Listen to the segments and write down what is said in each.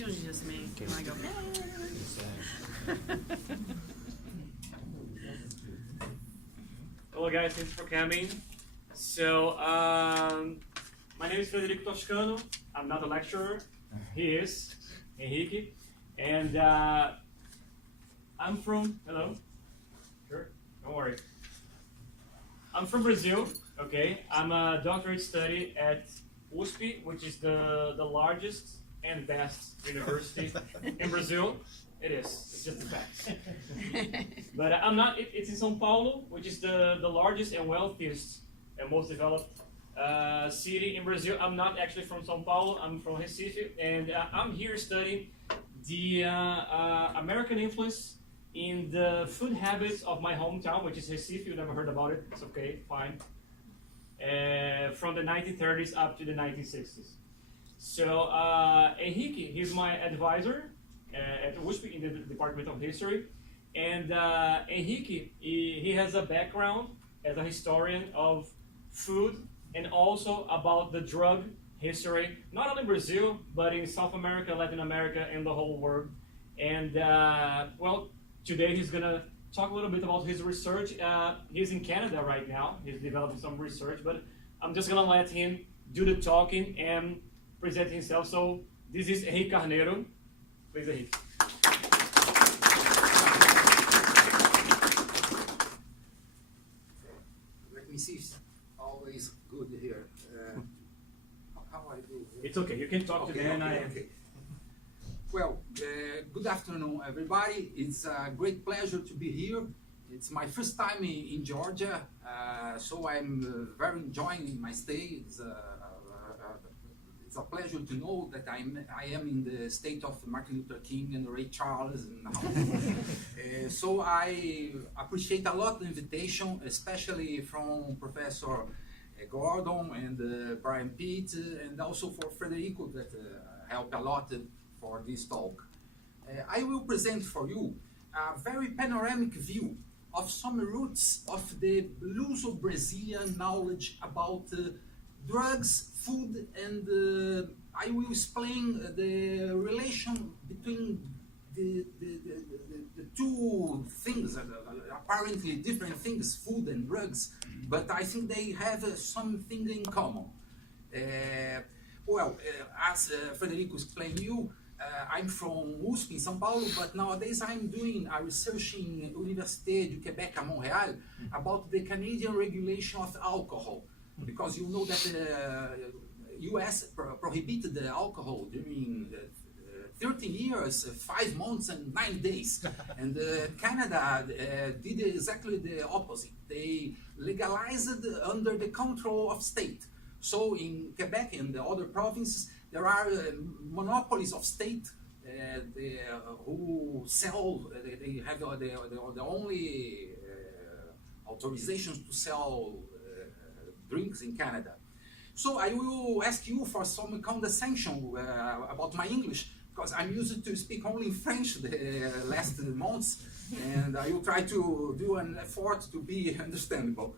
choose just me. Okay. And I go, Hello guys, thanks for coming. So, my name is Henrique Toscano. I'm not a lecturer. He is, Henrique. And I'm from, hello? Sure, don't worry. I'm from Brazil, okay? I'm a doctorate study at USP, which is the largest and best university in Brazil. It is, it's just a fact. But I'm not, it's in São Paulo, which is the largest and wealthiest and most developed city in Brazil. I'm not actually from São Paulo, I'm from Recife, and I'm here studying the American influence in the food habits of my hometown, which is Recife. You never heard about it, it's okay, fine. From the 1930s up to the 1960s. So Henrique, he's my advisor at USP in the Department of History. And Henrique, he has a background as a historian of food and also about the drug history, not only Brazil, but in South America, Latin America, and the whole world. And well, today he's gonna talk a little bit about his research. He's in Canada right now. He's developing some research, but I'm just gonna let him do the talking and present himself. So this is Henrique Carneiro. Please, Henrique. Let me see. It's always good here. How I do? It's okay. You can talk to them. Okay. Well, good afternoon, everybody. It's a great pleasure to be here. It's my first time in Georgia, so I'm very enjoying my stay. It's a pleasure to know that I am in the state of Martin Luther King and Ray Charles. And so I appreciate a lot the invitation, especially from Professor Gordon and Brian Pitt, and also for Federico that helped a lot for this talk. I will present for you a very panoramic view of some roots of the Luso-Brazilian knowledge about drugs, food, and I will explain the relation between the two things, apparently different things, food and drugs, but I think they have something in common. Well, as Federico explained to you, I'm from USP in São Paulo, but nowadays I'm doing a research in Université du Québec à Montréal about the Canadian regulation of alcohol, because you know that the US prohibited the alcohol during 13 years, 5 months and 9 days. And Canada did exactly the opposite. They legalized under the control of state. So in Quebec and the other provinces, there are monopolies of state who sell, they have the only authorizations to sell drinks in Canada. So I will ask you for some condescension about my English, because I'm used to speak only in French the last months, and I will try to do an effort to be understandable.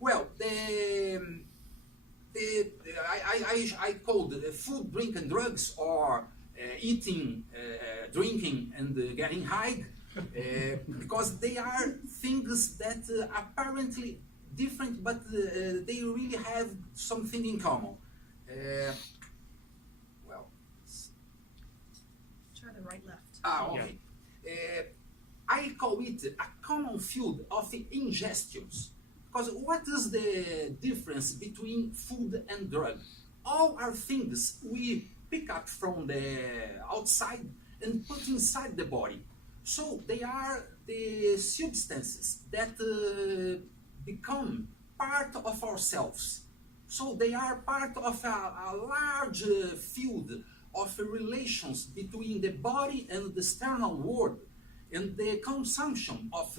Well, I called food, drink, and drugs, or eating, drinking, and getting high, because they are things that apparently different, but they really have something in common. Well, try the right left. okay. Yeah. I call it a common field of ingestions. Because what is the difference between food and drug? All are things we pick up from the outside and put inside the body. So they are the substances that become part of ourselves. So they are part of a large field of relations between the body and the external world, and the consumption of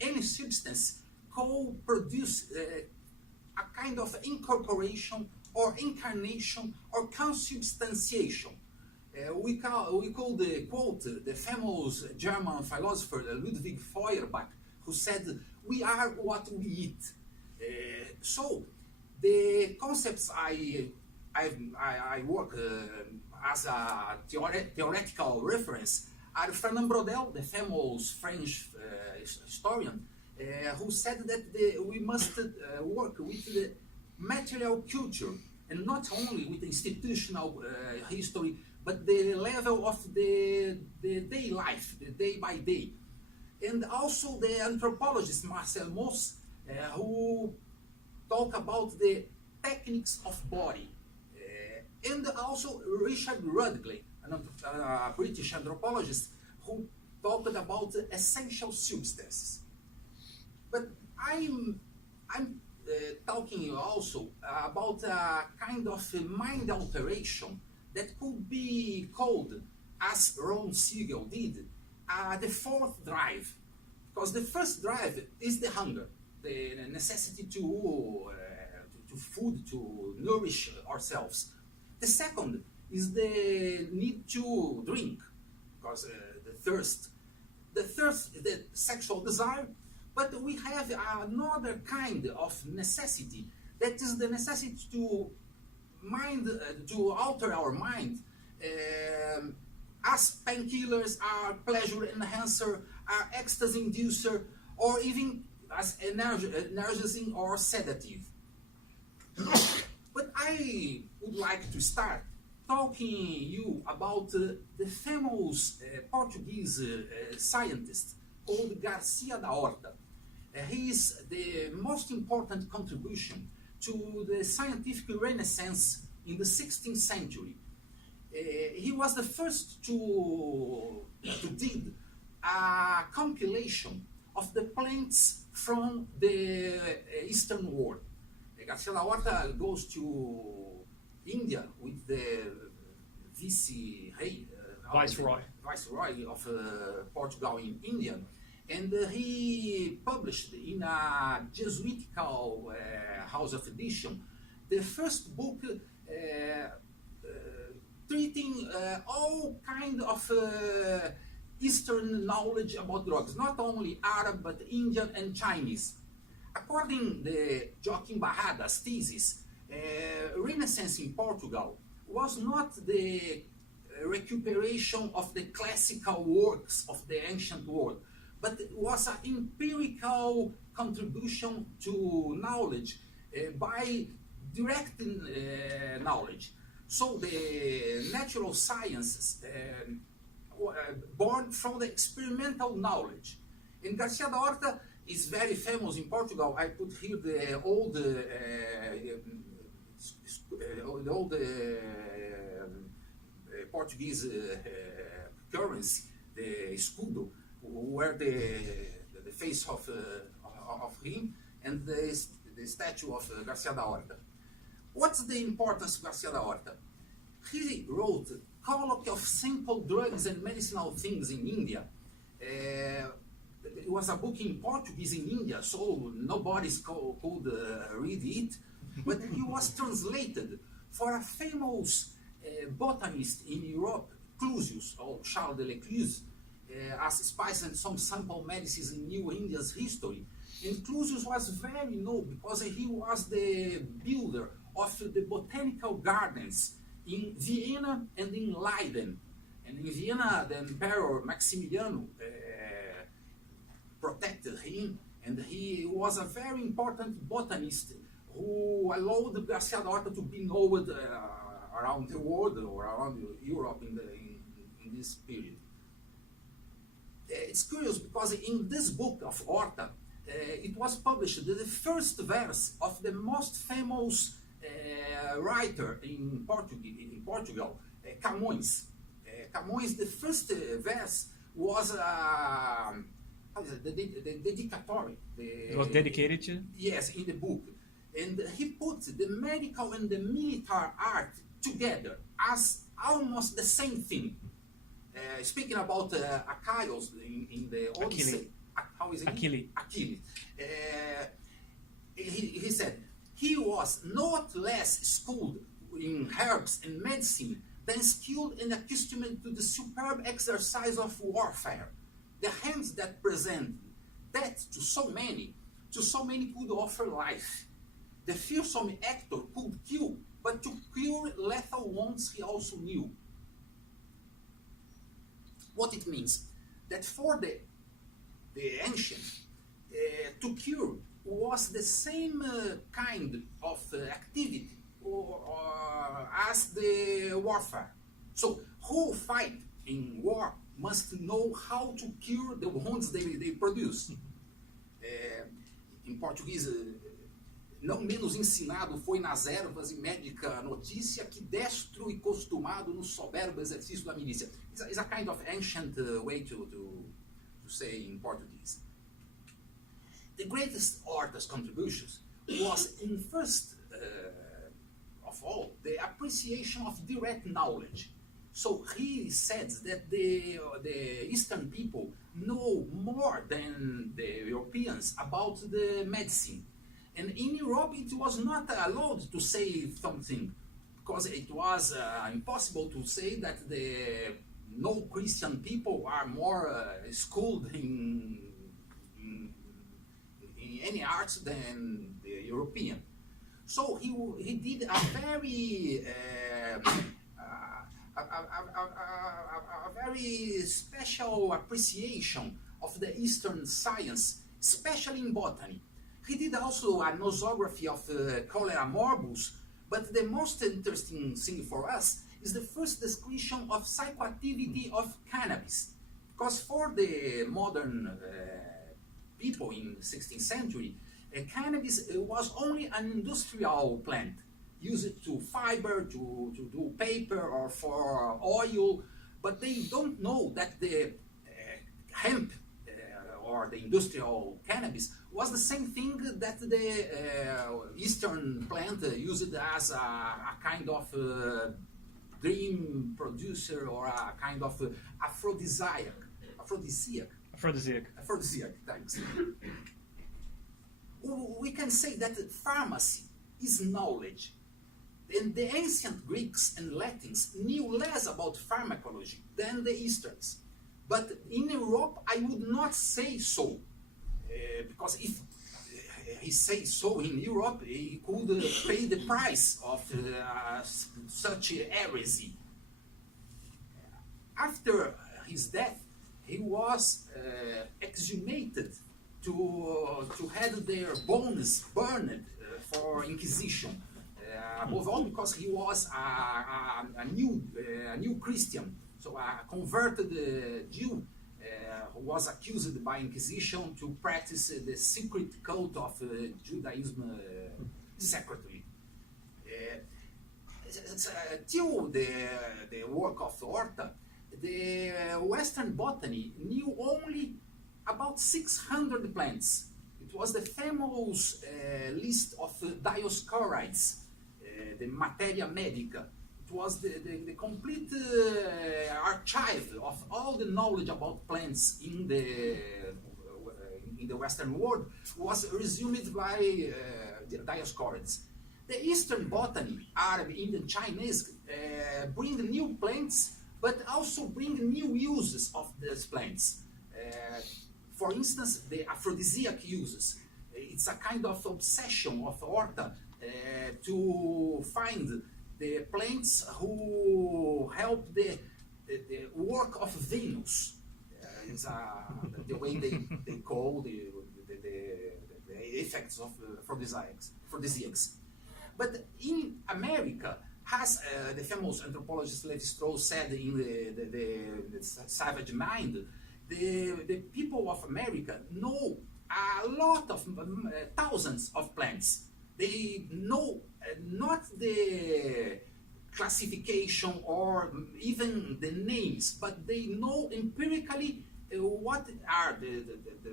any substance co-produce a kind of incorporation or incarnation or consubstantiation. We call the quote the famous German philosopher Ludwig Feuerbach, who said, "We are what we eat." So the concepts I work as a theoretical reference are Fernand Braudel, the famous French historian, who said that we must work with the material culture and not only with institutional history, but the level of the day life, the day by day. And also the anthropologist Marcel Mauss, who talk about the techniques of body. And also Richard Rudgley, a British anthropologist, who talked about the essential substances. But I'm talking also about a kind of a mind alteration that could be called, as Ron Siegel did, the fourth drive. Because the first drive is the hunger, the necessity to food, to nourish ourselves. The second is the need to drink, because the thirst. The third is the sexual desire, but we have another kind of necessity, that is the necessity to alter our mind, as painkillers are pleasure enhancer, are ecstasy inducer, or even as energizing or sedative. But I would like to start talking you about the famous Portuguese scientist called Garcia da Horta. He is the most important contribution to the scientific renaissance in the 16th century. He was the first to did a compilation of the plants from the Eastern world. Garcia da Horta goes to India with the viceroy of Portugal in India, and he published in a Jesuitical house of edition the first book treating all kind of Eastern knowledge about drugs, not only Arab but Indian and Chinese. According to Joaquim Barrada's thesis, Renaissance in Portugal was not the recuperation of the classical works of the ancient world, but it was an empirical contribution to knowledge by direct knowledge. So the natural sciences born from the experimental knowledge. And Garcia da Horta is very famous in Portugal. I put here the old Portuguese currency, the escudo, where the face of him and the statue of Garcia da Horta. What's the importance of Garcia da Horta? He wrote Colloquy of Simple Drugs and Medicinal Things in India. It was a book in Portuguese in India, so nobody could read it, but it was translated for a famous botanist in Europe, Clusius, or Charles de Lecluse, as spice and some sample medicines in New India's history. And Clusius was very known because he was the builder of the botanical gardens in Vienna and in Leyden. And in Vienna, the Emperor Maximiliano protected him, and he was a very important botanist who allowed Garcia da Horta to be known around the world or around Europe in this period. It's curious because in this book of Horta, it was published the first verse of the most famous writer in Portugal, Camões. Camões, the first verse was the dedicatory. It was dedicated to? Yes, in the book. And he put the medical and the military art together as almost the same thing. Speaking about Achilles in the Odyssey. How is it? Achilles. He said, he was not less skilled in herbs and medicine than skilled and accustomed to the superb exercise of warfare. The hands that present death to so many could offer life. The fearsome actor could kill, but to cure lethal wounds he also knew. What it means? That for the ancient, to cure was the same kind of activity as the warfare. So who fight in war must know how to cure the wounds they produce. Em português, não menos ensinado foi nas ervas e médica notícia que destro e costumado no soberbo exercício da milícia. It's a kind of ancient way to say in Portuguese. The greatest author's contributions was in first of all the appreciation of direct knowledge. So he says that the Eastern people know more than the Europeans about the medicine. And in Europe it was not allowed to say something, because it was impossible to say that the no-Christian people are more schooled in any arts than the European. So he did a very a very special appreciation of the Eastern science, especially in botany. He did also a nosography of cholera morbus, but the most interesting thing for us is the first description of psychoactivity of cannabis. Because for the modern people in the 16th century, cannabis was only an industrial plant, used to fiber, to do paper or for oil, but they don't know that the hemp or the industrial cannabis was the same thing that the Eastern plant used as a kind of dream producer or a kind of aphrodisiac, thanks. We can say that pharmacy is knowledge. And the ancient Greeks and Latins knew less about pharmacology than the Easterns. But in Europe, I would not say so. Because if he says so in Europe, he could pay the price of such heresy. After his death, he was exhumated to have their bones burned for Inquisition. Above all, because he was a new Christian, so a converted Jew who was accused by Inquisition to practice the secret cult of Judaism secretly. Till the work of Horta, the Western botany knew only about 600 plants. It was the famous list of Dioscorides, the Materia Medica. It was the complete archive of all the knowledge about plants in the Western world was resumed by Dioscorides. The Eastern botany, Arab, Indian, Chinese, bring new plants, but also bring new uses of these plants. For instance, the aphrodisiac uses. It's a kind of obsession of Horta to find the plants who help the work of Venus. It's the way they call the effects of aphrodisiacs. But in America, as the famous anthropologist Levi-Strauss said in the Savage Mind, the people of America know a lot of thousands of plants. They know not the classification or even the names, but they know empirically what are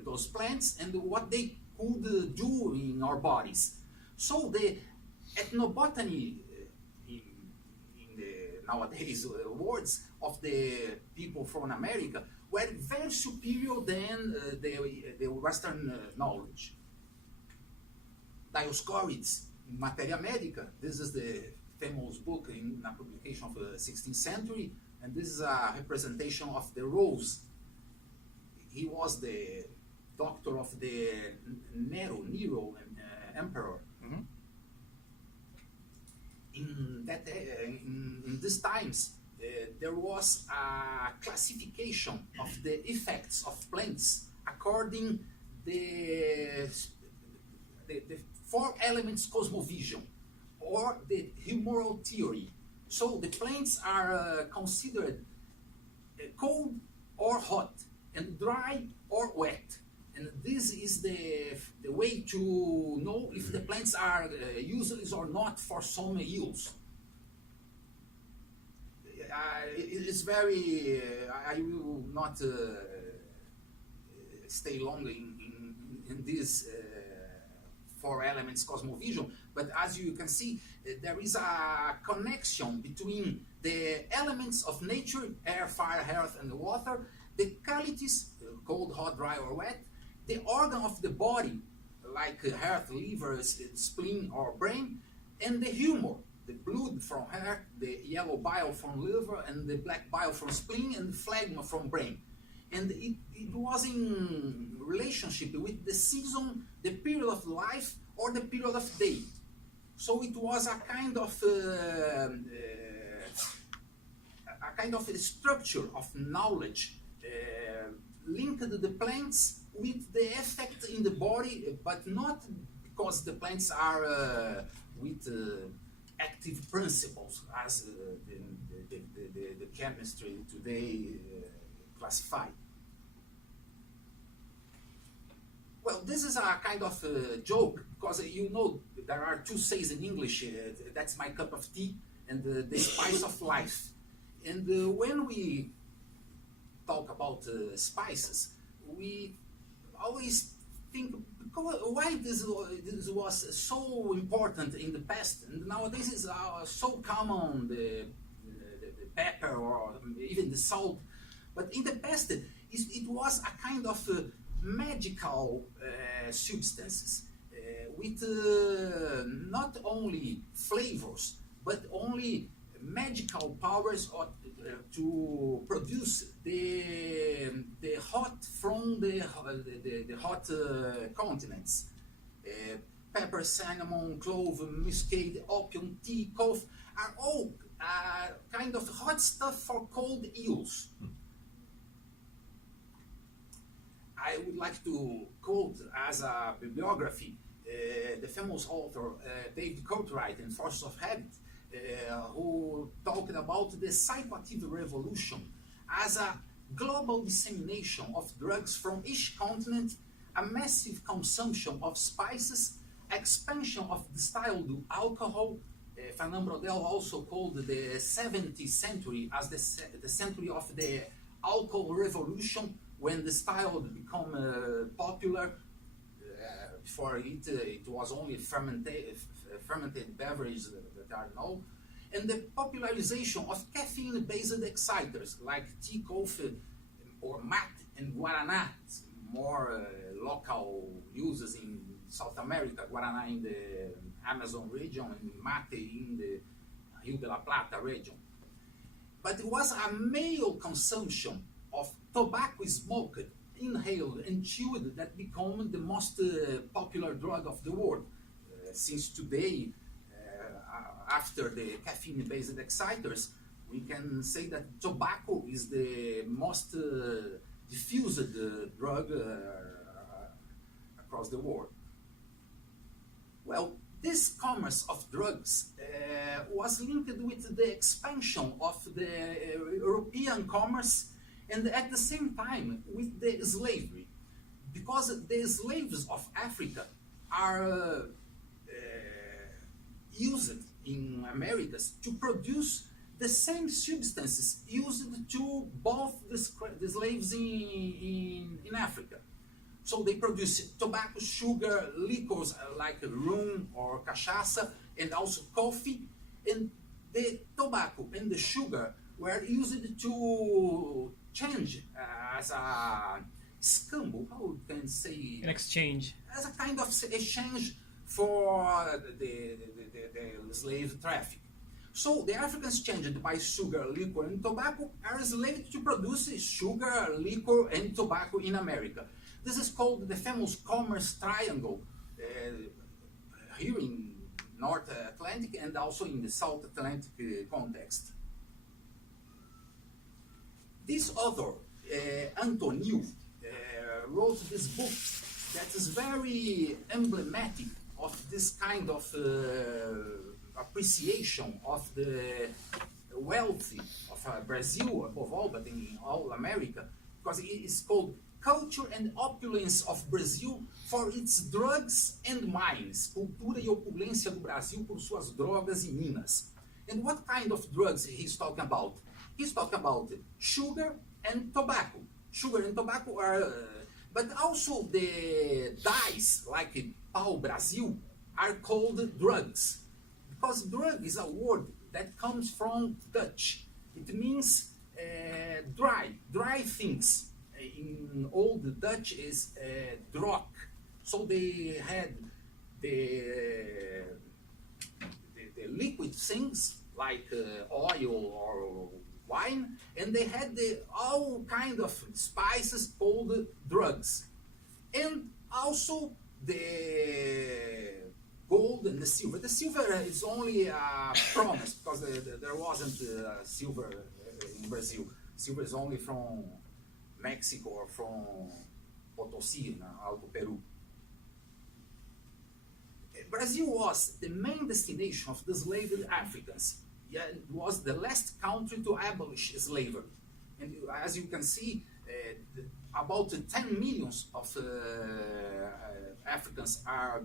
those plants and what they could do in our bodies. So the ethnobotany in the nowadays words of the people from America were very superior than the Western knowledge. Dioscorides, Materia Medica, this is the famous book in a publication of the 16th century, and this is a representation of the rose. He was the doctor of the Nero emperor. Mm-hmm. In these times, there was a classification of the effects of plants according the four elements cosmovision or the humoral theory. So the plants are considered cold or hot, and dry or wet. And this is the way to know if the plants are useless or not for some use. It is very, I will not stay long in this four elements cosmovision, but as you can see, there is a connection between the elements of nature, air, fire, earth, and water, the qualities, cold, hot, dry, or wet, the organ of the body, like heart, liver, spleen, or brain, and the humor, the blood from heart, the yellow bile from liver, and the black bile from spleen, and the phlegm from brain. And it was in relationship with the season, the period of life, or the period of day. So it was a kind of a structure of knowledge linked the plants with the effect in the body, but not because the plants are with active principles as the chemistry today classify. Well, this is a kind of joke, because you know there are two sayings in English, that's my cup of tea, and the spice of life. And when we talk about spices, we always think, why this was so important in the past, and nowadays is so common, the pepper or even the salt. But in the past, it was a kind of magical substances with not only flavors, but only magical powers to produce the hot from the hot continents. Pepper, cinnamon, clove, muscade, opium, tea, cough are all kind of hot stuff for cold use. I would like to quote as a bibliography the famous author David Cartwright in Forces of Habit, who talked about the psychoactive revolution as a global dissemination of drugs from each continent, a massive consumption of spices, expansion of distilled alcohol. Fernand Braudel also called the 17th century as the century of the alcohol revolution, when distilled become popular. Before it was only fermented beverages that are known. And the popularization of caffeine-based exciters like tea, coffee, or mate and guaraná, more local uses in South America, guaraná in the Amazon region and mate in the Rio de la Plata region. But it was a male consumption of tobacco smoked, inhaled and chewed that became the most popular drug of the world. Since today, after the caffeine-based exciters, we can say that tobacco is the most diffused drug across the world. Well, this commerce of drugs was linked with the expansion of the European commerce, and at the same time with the slavery, because the slaves of Africa are used in Americas to produce the same substances used to both the slaves in Africa. So they produce tobacco, sugar, liquors like rum or cachaça, and also coffee. And the tobacco and the sugar were used to change as a scambo, how can say? An exchange. As a kind of exchange for the slave traffic. So the Africans changed by sugar, liquor, and tobacco are enslaved to produce sugar, liquor, and tobacco in America. This is called the famous commerce triangle here in North Atlantic and also in the South Atlantic context. This author, Antonio, wrote this book that is very emblematic of this kind of appreciation of the wealth of Brazil, above all, but in all America, because it is called Culture and Opulence of Brazil for its Drugs and Mines. Cultura e opulência do Brasil por suas drogas e minas. And what kind of drugs he's talking about? He's talking about sugar and tobacco. Sugar and tobacco are, but also the dyes, like pau Brasil, are called drugs. Because drug is a word that comes from Dutch. It means dry things. In old Dutch is drok. So they had the liquid things like oil or wine, and they had all kind of spices called drugs. And also the gold and the silver. The silver is only a promise because there wasn't silver in Brazil. Silver is only from Mexico or from Potosí, Alto Peru. Brazil was the main destination of the enslaved Africans. Yeah, it was the last country to abolish slavery. And as you can see, about 10 million of Africans are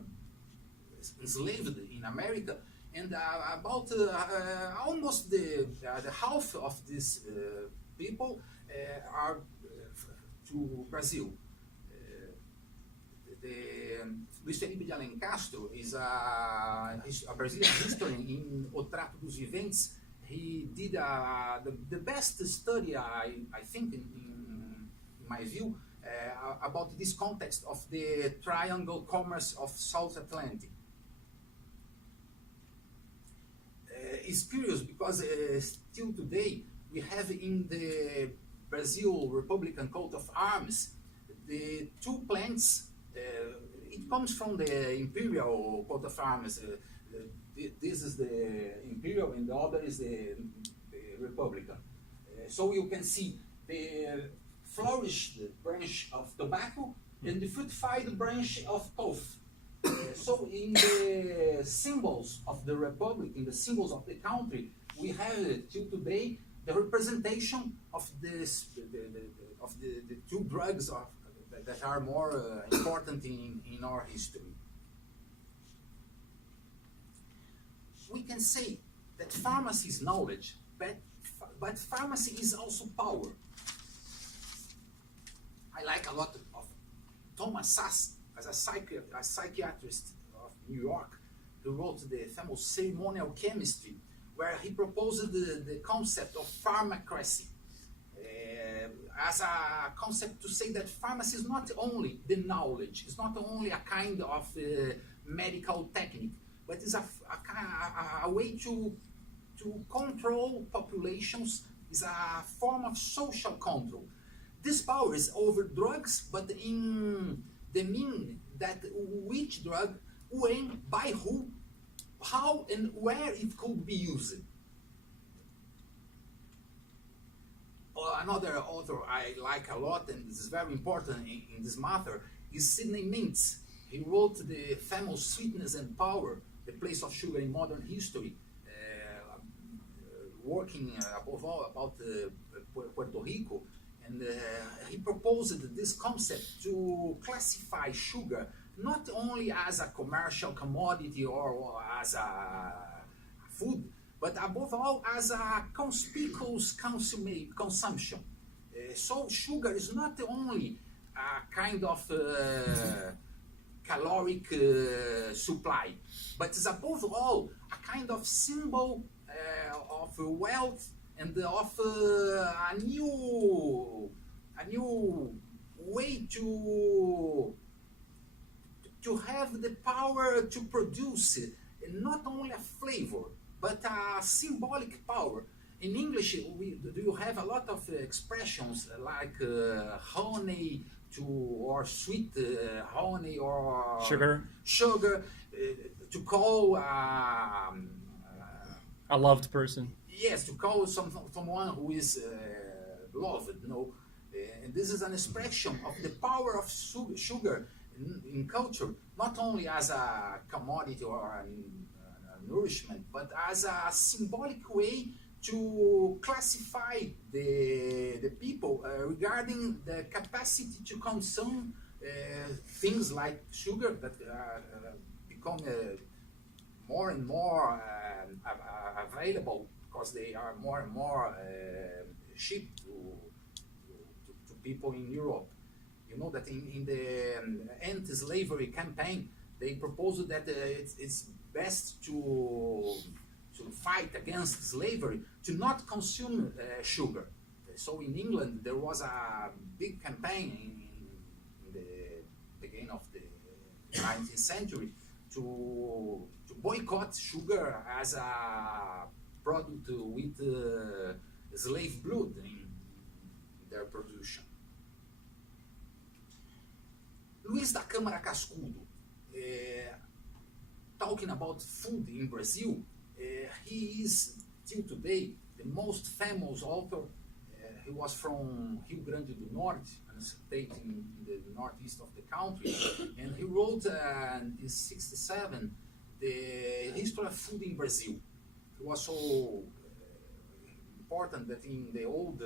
enslaved in America, and about almost the half of these people are to Brazil. Luiz Felipe de Alencastro is a Brazilian historian in O Trato dos Viventes. He did the best study, I think, in my view, about this context of the triangle commerce of South Atlantic. It's curious because still today we have in the Brazil Republican coat of arms the two plants. It comes from the imperial coat of arms. This is the imperial and the other is the republican. So you can see the flourished branch of tobacco and the fruitified branch of coffee. So in the symbols of the republic, in the symbols of the country, we have till today the representation of this, the two drugs that are more important in our history. We can say that pharmacy is knowledge, but pharmacy is also power. I like a lot of Thomas Sass, as a psychiatrist of New York, who wrote the famous Ceremonial Chemistry, where he proposed the concept of pharmacracy as a concept to say that pharmacy is not only the knowledge, it's not only a kind of medical technique, but it's a way to control populations, is a form of social control. This power is over drugs, but in the meaning that which drug, when, by who, how and where it could be used. Another author I like a lot, and this is very important in this matter, is Sidney Mintz. He wrote the famous Sweetness and Power, the place of sugar in modern history, working above all about Puerto Rico. And he proposed this concept to classify sugar not only as a commercial commodity or as a food, but above all as a conspicuous consumption. So sugar is not only a kind of caloric supply, but is above all a kind of symbol of wealth and of a new way to have the power to produce not only a flavor, but a symbolic power. In English, you have a lot of expressions like honey or sweet honey or sugar to call a loved person. Yes, to call someone who is loved. And this is an expression of the power of sugar in culture, not only as a commodity or a nourishment, but as a symbolic way to classify the people regarding the capacity to consume things like sugar that become more and more available because they are more and more shipped to people in Europe. You know that in the anti-slavery campaign, they proposed that it's best to fight against slavery, to not consume sugar. So in England, there was a big campaign in the beginning of the 19th century to boycott sugar as a product with slave blood in their production. Luiz da Câmara Cascudo, talking about food in Brazil, he is, till today, the most famous author. He was from Rio Grande do Norte, a state in the northeast of the country, and he wrote in 1967 the history of food in Brazil. It was so important that in the old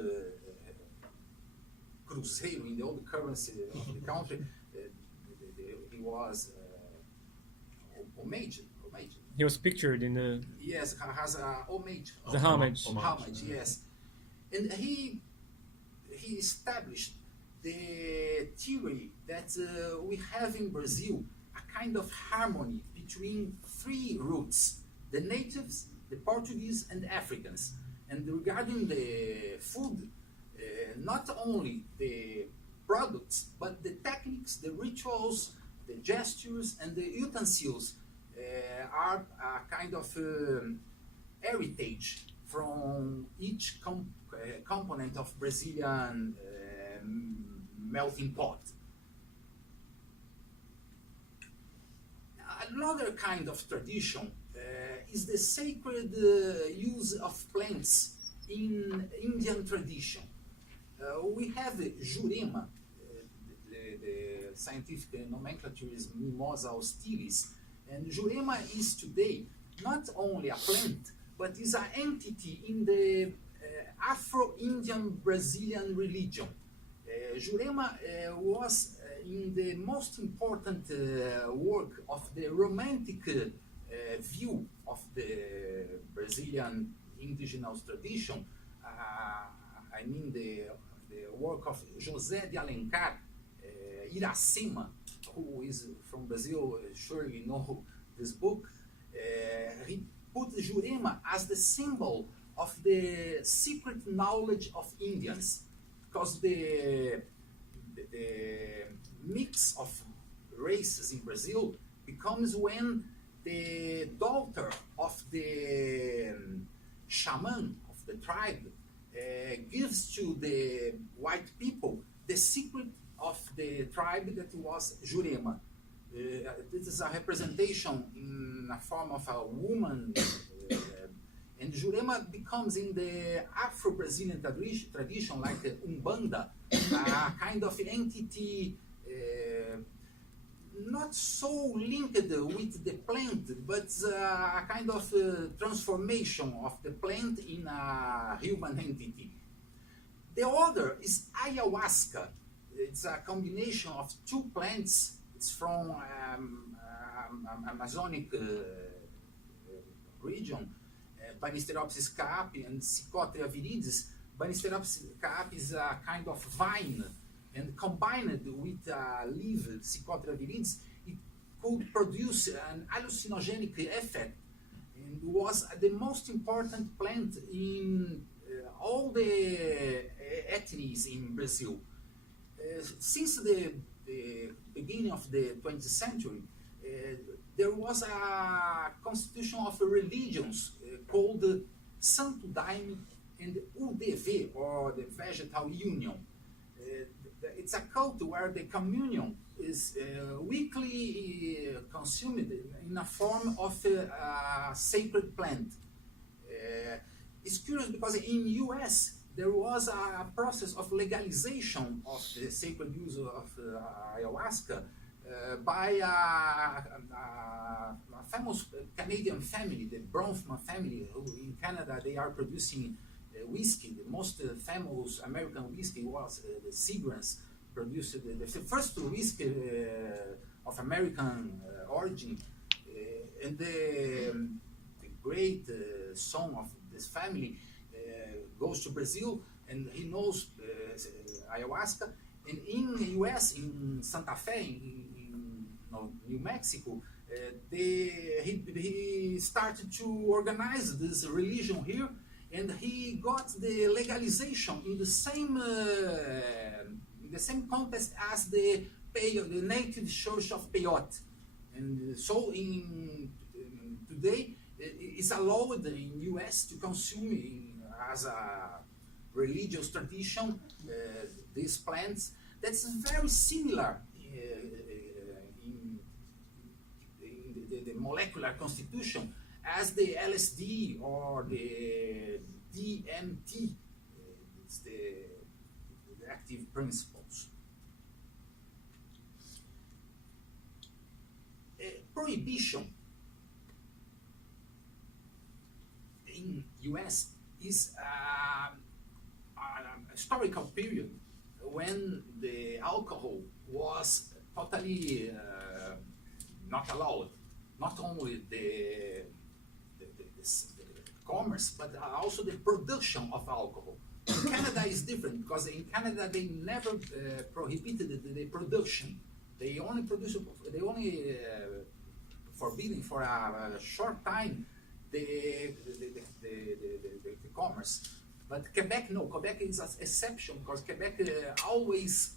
cruzeiro, in the old currency of the country, he was homage. He was pictured in the... Yes, has a homage. The homage. Homage, yes. And he established the theory that we have in Brazil a kind of harmony between three roots: the natives, the Portuguese, and Africans. And regarding the food, not only the products, but the techniques, the rituals, the gestures, and the utensils are a kind of heritage from each component of Brazilian melting pot. Another kind of tradition is the sacred use of plants in Indian tradition. We have Jurema, the scientific nomenclature is Mimosa australis, and Jurema is today not only a plant, but is an entity in the Afro-Indian Brazilian religion. Jurema was in the most important work of the romantic view of the Brazilian indigenous tradition. I mean the work of José de Alencar, Iracema, who is from Brazil, surely know this book. He put Jurema as the symbol of the secret knowledge of Indians, because the mix of races in Brazil becomes when the daughter of the shaman of the tribe gives to the white people the secret of the tribe that was Jurema. This is a representation in a form of a woman, and Jurema becomes in the Afro-Brazilian tradition, like Umbanda, a kind of entity not so linked with the plant, but a kind of transformation of the plant in a human entity. The other is ayahuasca. It's a combination of two plants. It's from Amazonic region, Banisteriopsis caapi and Psychotria viridis. Banisteriopsis caapi is a kind of vine, and combined with a leaf, Psychotria viridis, it could produce an hallucinogenic effect, and was the most important plant in all the ethnies in Brazil. Since the beginning of the 20th century, there was a constitution of religions called Santo Daime and UDV, or the Vegetal Union. It's a cult where the communion is weekly consumed in a form of a sacred plant. It's curious because in US there was a process of legalization of the sacred use of ayahuasca by a famous Canadian family, the Bronfman family, who in Canada they are producing whiskey. The most famous American whiskey was the Seagrams, produced the first whiskey of American origin. And the great son of this family goes to Brazil, and he knows ayahuasca. And in the U.S., in Santa Fe, in New Mexico, he started to organize this religion here, and he got the legalization in the same context as the native church of Peyote. And so today it's allowed in U.S. to consume as a religious tradition these plants. That's very similar in the molecular constitution as the LSD or the DMT. It's the active principles. Prohibition in U.S. is a historical period when the alcohol was totally not allowed. Not only the commerce, but also the production of alcohol. In Canada is different because in Canada they never prohibited the production. They only forbidden for a short time the commerce. But Quebec, no. Quebec is an exception because Quebec always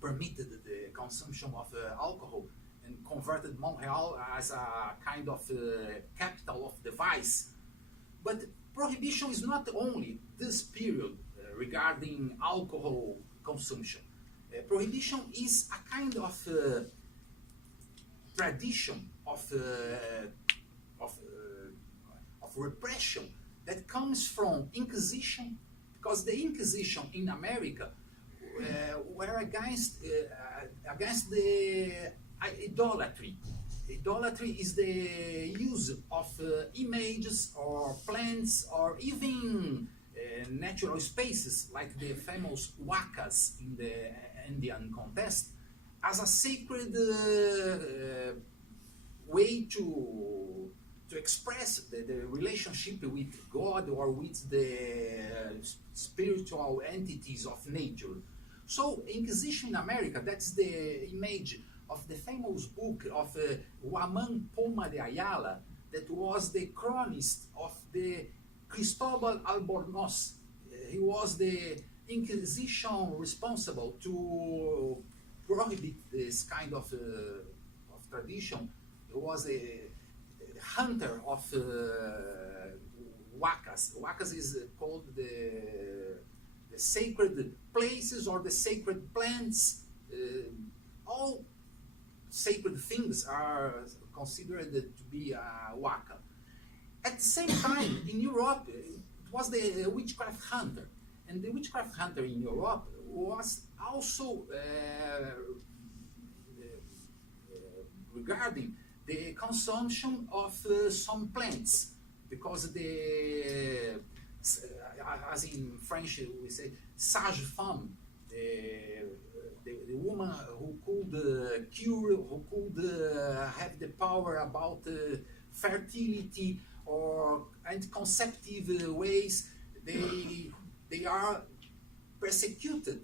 permitted the consumption of alcohol and converted Montreal as a kind of capital of the vice. But prohibition is not only this period regarding alcohol consumption. Prohibition is a kind of tradition of repression that comes from Inquisition, because the Inquisition in America were against the idolatry. Idolatry is the use of images or plants or even natural spaces like the famous wakas in the Indian contest as a sacred way to express the relationship with God or with the spiritual entities of nature. So Inquisition in America, that's the image of the famous book of Huamán Poma de Ayala, that was the chronist of the Cristobal Albornoz. He was the Inquisition responsible to prohibit this kind of tradition. He was a hunter of wakas. Wakas is called the sacred places or the sacred plants. All sacred things are considered to be a waka. At the same time, in Europe, it was the witchcraft hunter. And the witchcraft hunter in Europe was also regarding the consumption of some plants, because as in French we say, sage-femme, the woman who could cure, who could have the power about fertility or anticonceptive ways, they are persecuted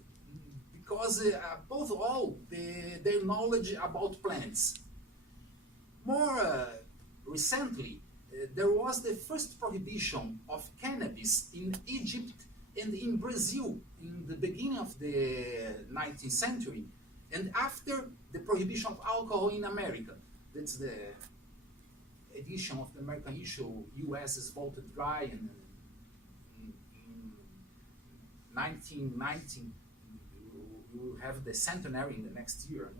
because above all their knowledge about plants. More recently, there was the first prohibition of cannabis in Egypt and in Brazil in the beginning of the 19th century, and after the prohibition of alcohol in America. That's the edition of the American issue. US is voted dry, and in 1919 you will have the centenary in the next year.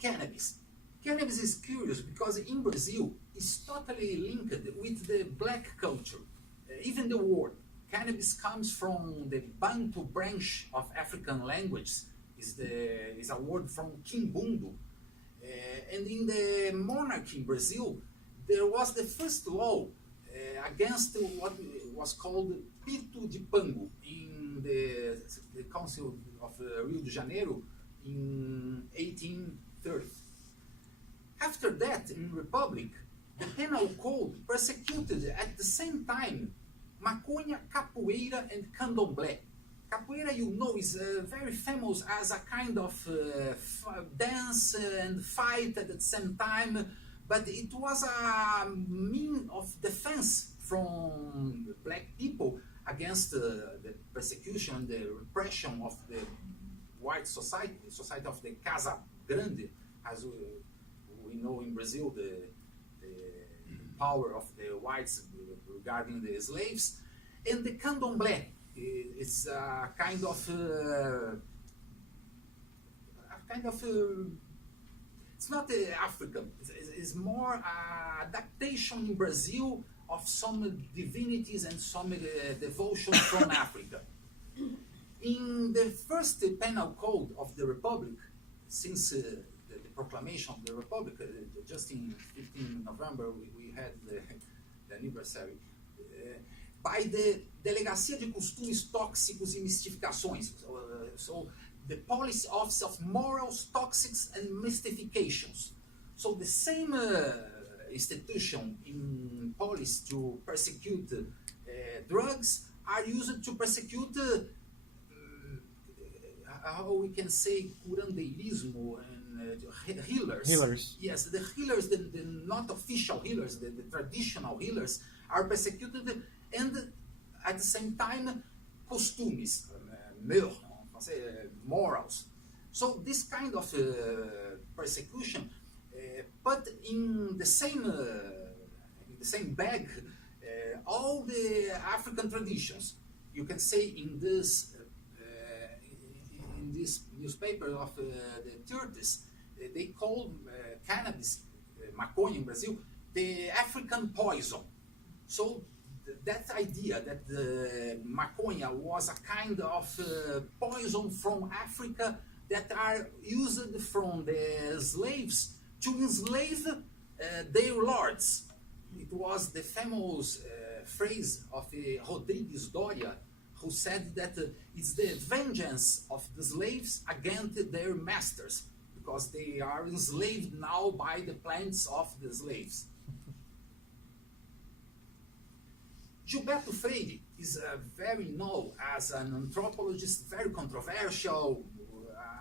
Cannabis. Cannabis is curious because in Brazil it's totally linked with the black culture. even the word cannabis comes from the Bantu branch of African languages. Is a word from Kimbundu. And in the monarchy in Brazil, there was the first law against what was called Pito de Pango in the Council of Rio de Janeiro in 1830. After that, in Republic, the penal code persecuted at the same time maconha, capoeira, and candomblé. Capoeira, you know, is very famous as a kind of dance and fight at the same time, but it was a mean of defense from black people against the persecution, the repression of the white society, the society of the Casa Grande, as we know in Brazil, the power of the whites regarding the slaves, and the candomblé. It's a kind of it's not African. It's more adaptation in Brazil of some divinities and some devotion from Africa. In the first penal code of the Republic, since the proclamation of the Republic, just in 15 November, we had the anniversary. By the Delegacia de Costumes Tóxicos e Mistificações, so the Policy Office of Morals, Toxics and Mystifications. So the same institution in policy to persecute drugs are used to persecute, how we can say, curandeirismo and healers. Healers. Yes, the healers, the not official healers, the traditional healers are persecuted, and at the same time, costumes, morals. So this kind of persecution, but in the same bag, all the African traditions. You can say in this newspaper of the 30s, they call cannabis, maconha in Brazil, the African poison. So that idea that the maconha was a kind of poison from Africa that are used from the slaves to enslave their lords. It was the famous phrase of Rodrigues Doria, who said that it's the vengeance of the slaves against their masters, because they are enslaved now by the plants of the slaves. Gilberto Freire is very known as an anthropologist, very controversial.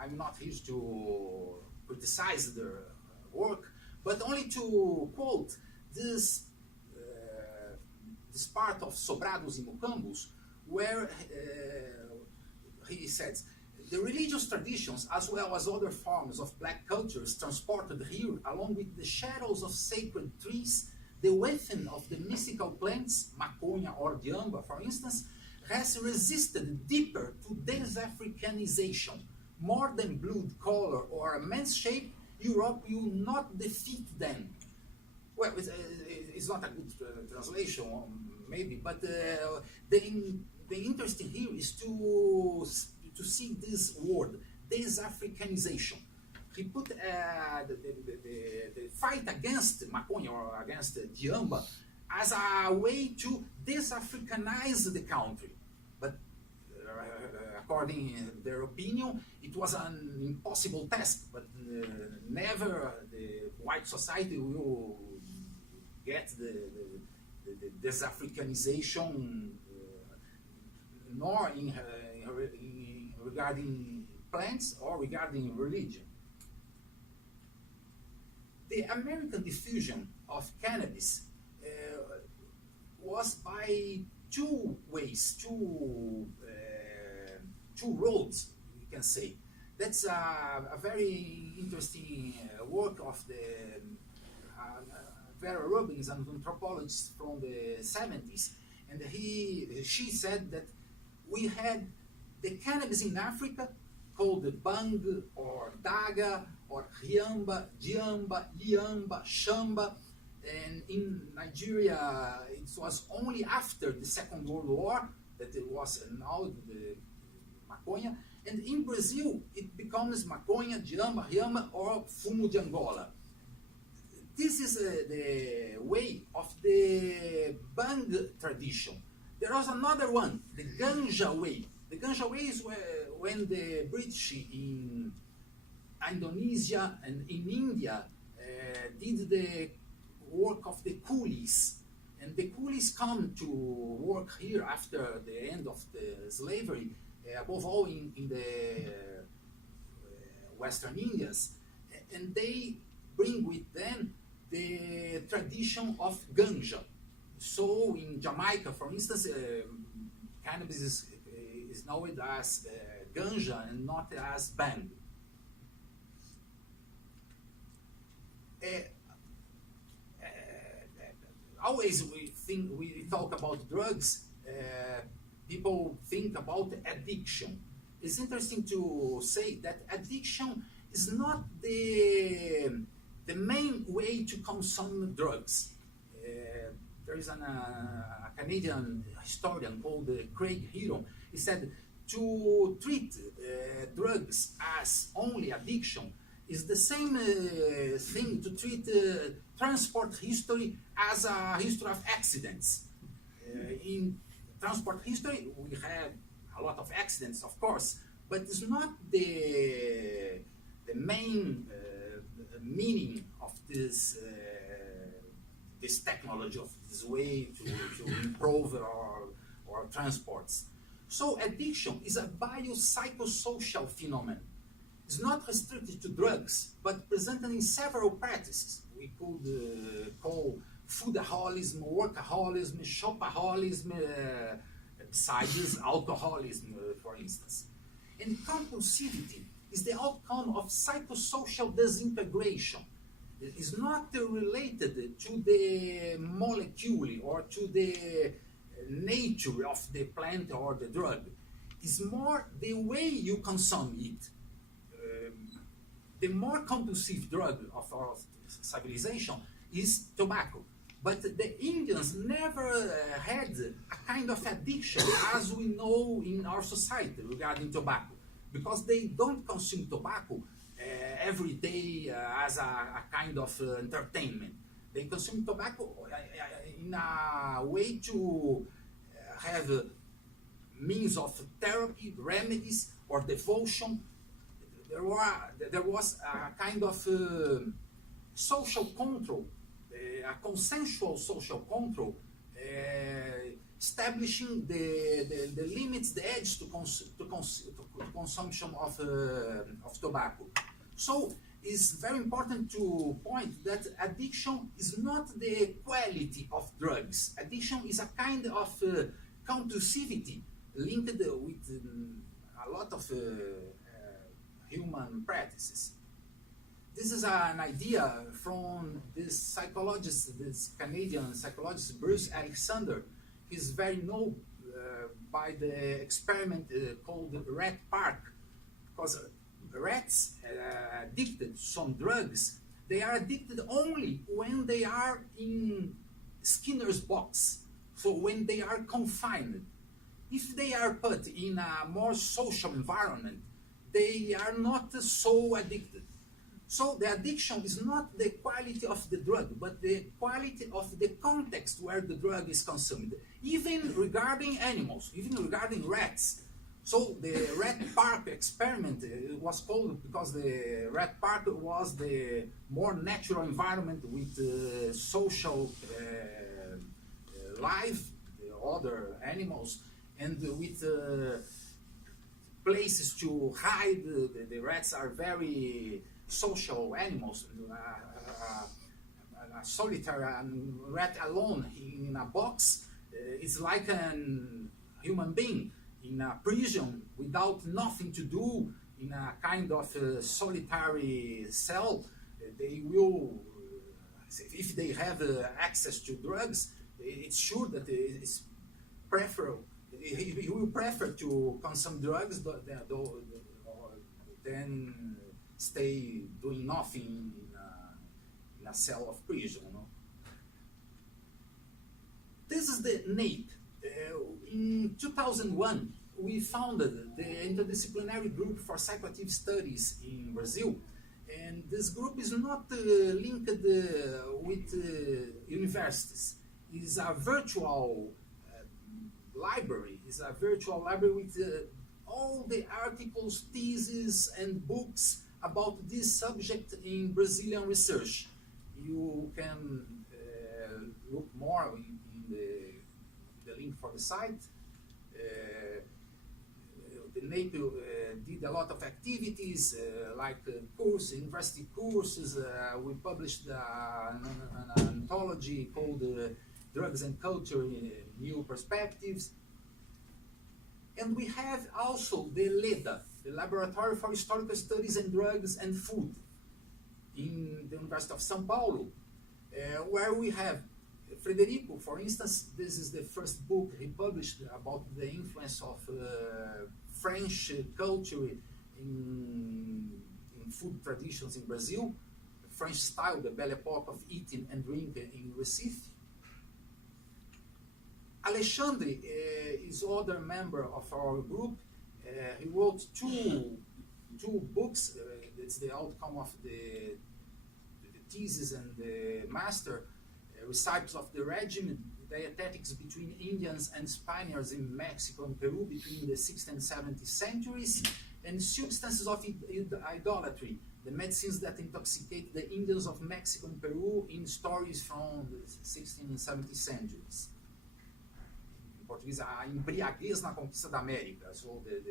I'm not here to criticize their work, but only to quote this part of Sobrados e Mocambos, where he says, the religious traditions, as well as other forms of black cultures transported here, along with the shadows of sacred trees, the weapon of the mystical plants, maconha or diamba, for instance, has resisted deeper to Desafricanization. More than blood, color, or a man's shape, Europe will not defeat them. Well, it's not a good translation, maybe, but the interesting here is to see this word, Desafricanization. He put the fight against maconha or against diamba as a way to Desafricanize the country. But according to their opinion, it was an impossible task, but never the white society will get the Desafricanization, nor in regarding plants or regarding religion. The American diffusion of cannabis was by two ways, two roads, we can say. That's a very interesting work of the Vera Rubins, an anthropologist from the 70s, and she said that we had the cannabis in Africa called the bang or daga or riamba, diamba, iamba, chamba, And in Nigeria, it was only after the Second World War that it was now the maconha. And in Brazil, it becomes maconha, jamba, riama, or fumo de Angola. This is the way of the bang tradition. There was another one, the ganja way. The ganja way is when the British in Indonesia and in India did the work of the coolies. And the coolies come to work here after the end of the slavery, above all in the Western Indias. And they bring with them the tradition of ganja. So in Jamaica, for instance, cannabis is known as ganja and not as bang. Always we talk about drugs, people think about addiction. It's interesting to say that addiction is not the main way to consume drugs. There is a Canadian historian called Craig Hero. He said to treat drugs as only addiction is the same thing to treat transport history as a history of accidents. In transport history, we have a lot of accidents, of course, but it's not the main meaning of this this technology, of this way to improve our transports. So addiction is a biopsychosocial phenomenon. It's not restricted to drugs, but presented in several practices. We could call foodaholism, workaholism, shopaholism, besides alcoholism, for instance. And compulsivity is the outcome of psychosocial disintegration. It is not related to the molecule or to the nature of the plant or the drug. It's more the way you consume it. The more compulsive drug of our civilization is tobacco. But the Indians never had a kind of addiction as we know in our society regarding tobacco, because they don't consume tobacco every day as a kind of entertainment. They consume tobacco in a way to have means of therapy, remedies, or devotion. There was a kind of social control, a consensual social control, establishing the limits, the edge to consumption of tobacco. So it's very important to point that addiction is not the quality of drugs. Addiction is a kind of compulsivity linked with a lot of human practices. This is an idea from this psychologist, this Canadian psychologist Bruce Alexander. He's very known by the experiment called Rat Park, because rats addicted to some drugs, they are addicted only when they are in Skinner's box, so when they are confined. If they are put in a more social environment, they are not so addicted. So the addiction is not the quality of the drug, but the quality of the context where the drug is consumed, even regarding animals, even regarding rats. So the Rat Park experiment was called because the Rat Park was the more natural environment with social life, the other animals, and with places to hide. The rats are very social animals. A solitary rat alone in a box is like a human being in a prison without nothing to do, in a kind of solitary cell. They will, if they have access to drugs, it's sure that it's preferable. He will prefer to consume drugs than stay doing nothing in a cell of prison. You know? This is the NAPE. In 2001, we founded the interdisciplinary group for psychoactive studies in Brazil, and this group is not linked with universities. It is a virtual library. It's a virtual library with all the articles, theses, and books about this subject in Brazilian research. You can look more in the link for the site. The NAPE did a lot of activities like university courses. We published an anthology called Drugs and Culture New Perspectives. And we have also the Lehda, the Laboratório for Historical Studies in Drugs and Food, in the University of São Paulo, where we have Frederico, for instance. This is the first book he published about the influence of French culture in food traditions in Brazil, French style, the Belle Époque of eating and drinking in Recife. Alexandre is other member of our group. He wrote two books. It's the outcome of the thesis and the master. Recipes of the regime, dietetics between Indians and Spaniards in Mexico and Peru between the 16th and 17th centuries, and substances of idolatry, the medicines that intoxicate the Indians of Mexico and Peru in stories from the 16th and 17th centuries. In Portuguese, a embriaguez na conquista da América, so the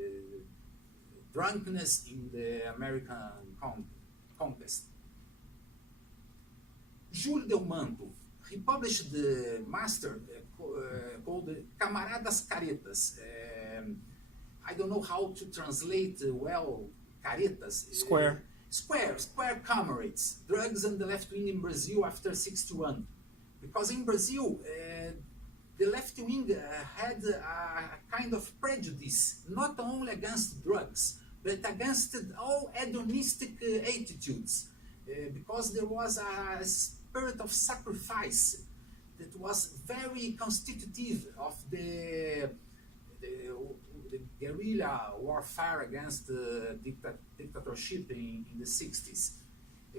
drunkenness in the American conquest. Júlio Del Manto, he published the master called Camaradas Caretas. I don't know how to translate well caretas. Square comrades, drugs and the left wing in Brazil after 61. Because in Brazil, the left wing had a kind of prejudice, not only against drugs, but against all hedonistic attitudes. Because there was a spirit of sacrifice that was very constitutive of the guerrilla warfare against dictatorship in the 60s.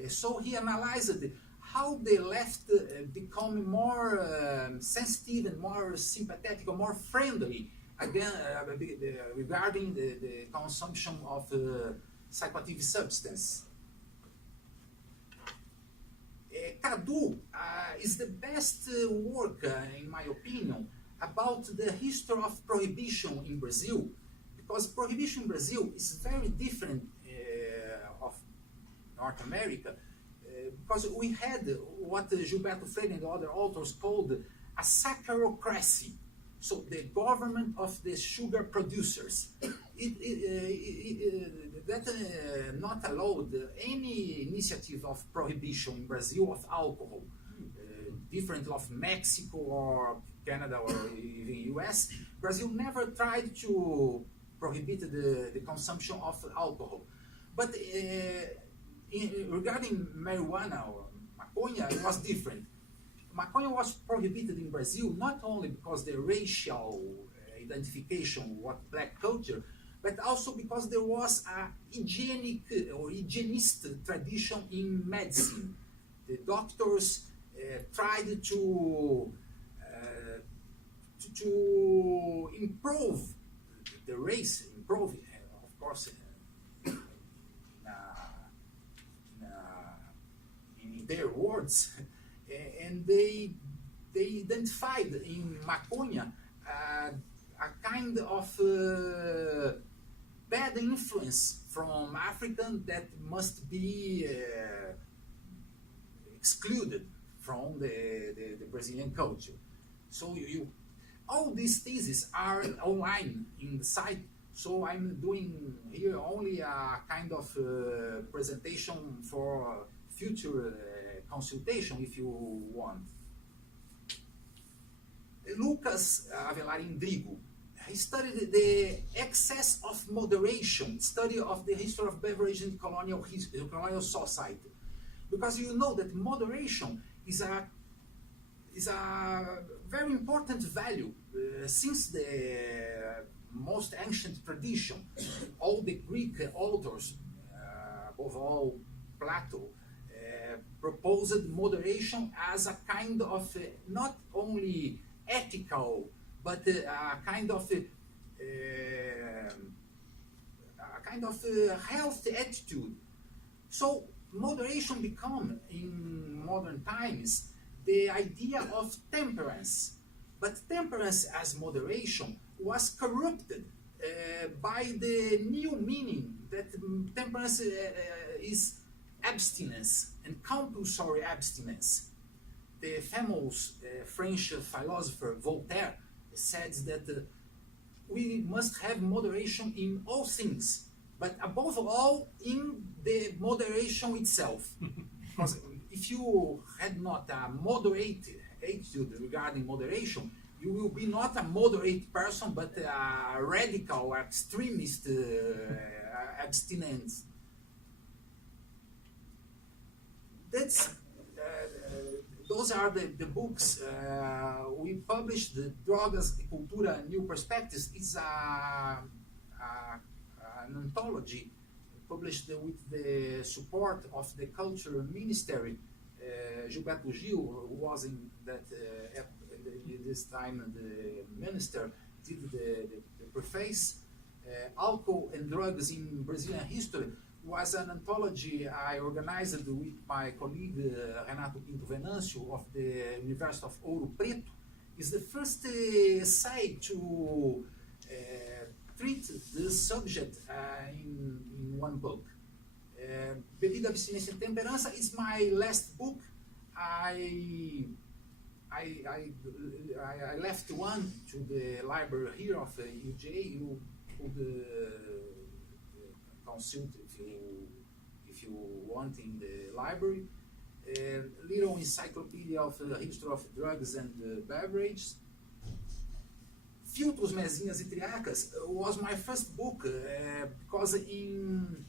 So he analyzed how the left become more sensitive and more sympathetic or more friendly again regarding the consumption of psychoactive substance. Cadu is the best work, in my opinion, about the history of prohibition in Brazil, because prohibition in Brazil is very different of North America, because we had what Gilberto Freire and other authors called a saccharocracy, so the government of the sugar producers. That not allowed any initiative of prohibition in Brazil of alcohol, different of Mexico or Canada or even US. Brazil never tried to prohibit the consumption of alcohol. But regarding marijuana or maconha, it was different. Maconha was prohibited in Brazil not only because the racial identification with black culture, but also because there was a hygienic or hygienist tradition in medicine. The doctors tried to improve the race, of course, in their words, and they identified in maconha a kind of bad influence from African that must be excluded from the Brazilian culture. So all these theses are online in the site, so I'm doing here only a kind of presentation for future consultation if you want. Lucas Avelar Indrigo, he studied the excess of moderation, study of the history of beverage in colonial society. Because you know that moderation is is a very important value since the most ancient tradition. All the Greek authors, above all Plato, proposed moderation as a kind of not only ethical but a kind of healthy attitude. So moderation become in modern times the idea of temperance, but temperance as moderation was corrupted by the new meaning that temperance is abstinence and compulsory abstinence. The famous French philosopher Voltaire says that we must have moderation in all things, but above all in the moderation itself. Because if you had not a moderate attitude regarding moderation, you will be not a moderate person, but a radical, extremist abstinent. Those are the books we published. The Drogas, Cultura, New Perspectives is an anthology published with the support of the Culture Ministry. Gilberto Gil, who was in that this time the minister, did the preface. Alcohol and Drugs in Brazilian History was an anthology I organized with my colleague Renato Pinto Venâncio of the University of Ouro Preto. Is the first essay to treat this subject in one book. Bebida, Abstinência e Temperança is my last book. I left one to the library here of UGA. You could consult if you want in the library. Little encyclopedia of the history of drugs and beverages. Filtros, Mesinhas e Triacas was my first book because in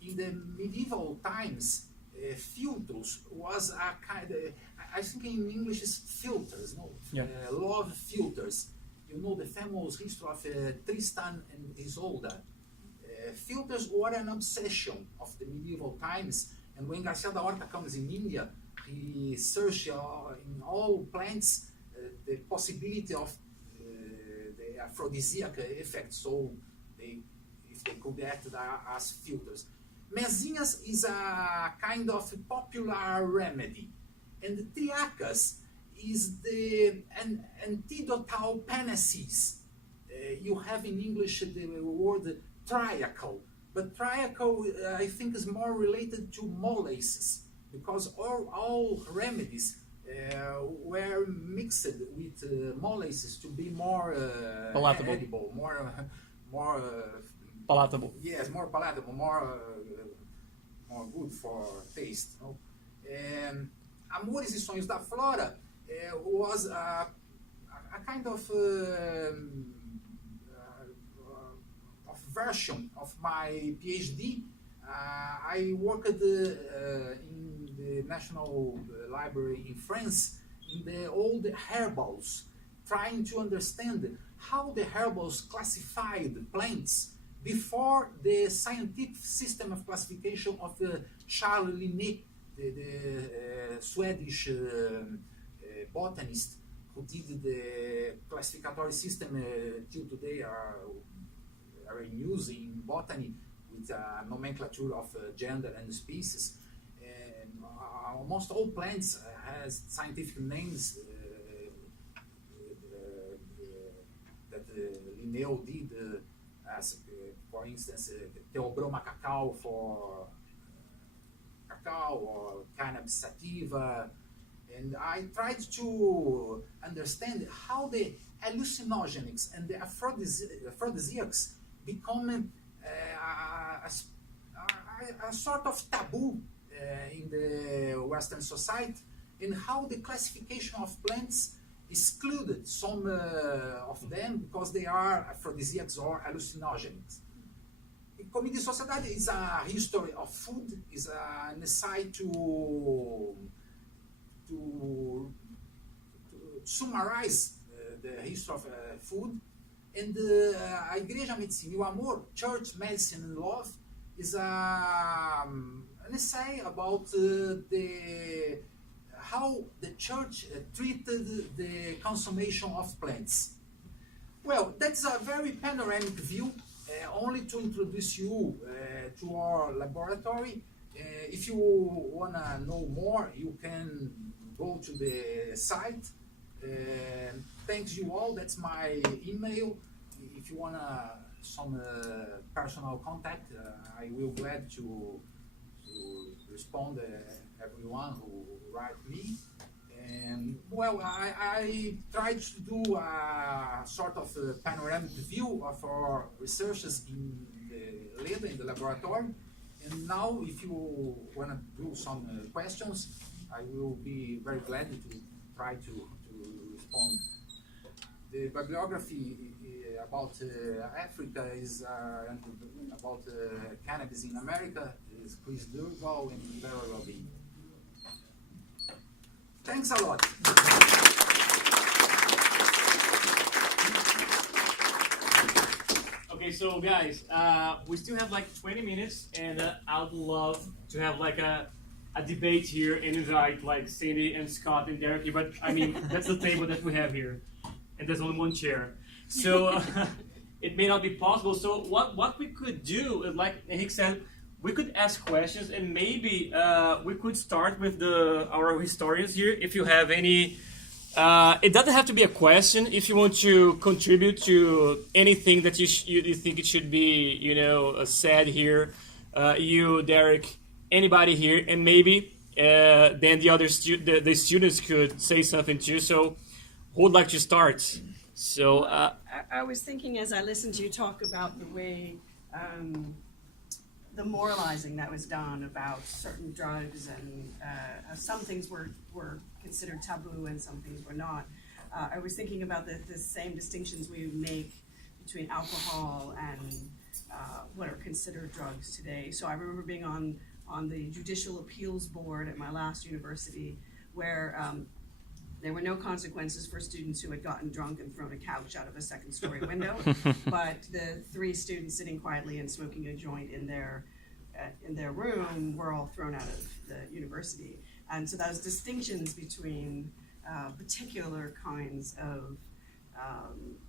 the medieval times, filtros was a kind of, I think in English is filters, no? Yeah. Love filters. You know the famous history of Tristan and Isolde. Filters were an obsession of the medieval times, and when Garcia da Horta comes in India, he searched in all plants the possibility of the aphrodisiac effect, so if they could act as filters. Mesinhas is a kind of popular remedy, and triacas is the antidotal panaceas. You have in English the word triacal, but triacal I think is more related to molasses, because all remedies were mixed with molasses to be more palatable, edible, more palatable. Yes, more palatable, more good for taste. No? Amores e Sonhos da Flora was a kind of version of my PhD. I worked in the National Library in France in the old herbals, trying to understand how the herbals classified plants before the scientific system of classification of Charles Linné, the Swedish botanist who did the classificatory system till today are in use in botany with a nomenclature of gender and species. And almost all plants has scientific names that Linneo did, as for instance, Theobroma cacao for cacao, or Cannabis sativa. And I tried to understand how the hallucinogenics and the aphrodisiacs become a sort of taboo in the Western society, and how the classification of plants excluded some of them because they are aphrodisiacs or hallucinogenics. Comida e Sociedade is a history of food, is an essay to summarize the history of food. And A Igreja, Medicina e o Amor, Church, Medicine and Love, is an essay about how the church treated the consummation of plants. Well, that's a very panoramic view, only to introduce you to our laboratory. If you want to know more, you can go to the site. Thanks you all, that's my email. If you want some personal contact, I will glad to respond everyone who write me. And well, I tried to do a sort of a panoramic view of our researches in the Lehda, in the laboratory. And now, if you want to do some questions, I will be very glad to try to respond. The bibliography about Africa is and about cannabis in America is Chris Durval and Vera Robin. Thanks a lot. Okay, so guys, we still have like 20 minutes, and I would love to have like a debate here and invite like Cindy and Scott and Derek here, but I mean, that's the table that we have here, and there's only one chair. So it may not be possible. So what we could do, like Henrique said, we could ask questions, and maybe we could start with our historians here. If you have any, it doesn't have to be a question. If you want to contribute to anything that you think it should be, said here, you, Derek, anybody here, and maybe then the other the students could say something too. So, who would like to start? So I was thinking as I listened to you talk about the way the moralizing that was done about certain drugs, and some things were considered taboo and some things were not. I was thinking about the same distinctions we make between alcohol and what are considered drugs today. So I remember being on the Judicial Appeals Board at my last university, where there were no consequences for students who had gotten drunk and thrown a couch out of a second-story window, but the 3 students sitting quietly and smoking a joint in their room were all thrown out of the university. And so those distinctions between particular kinds of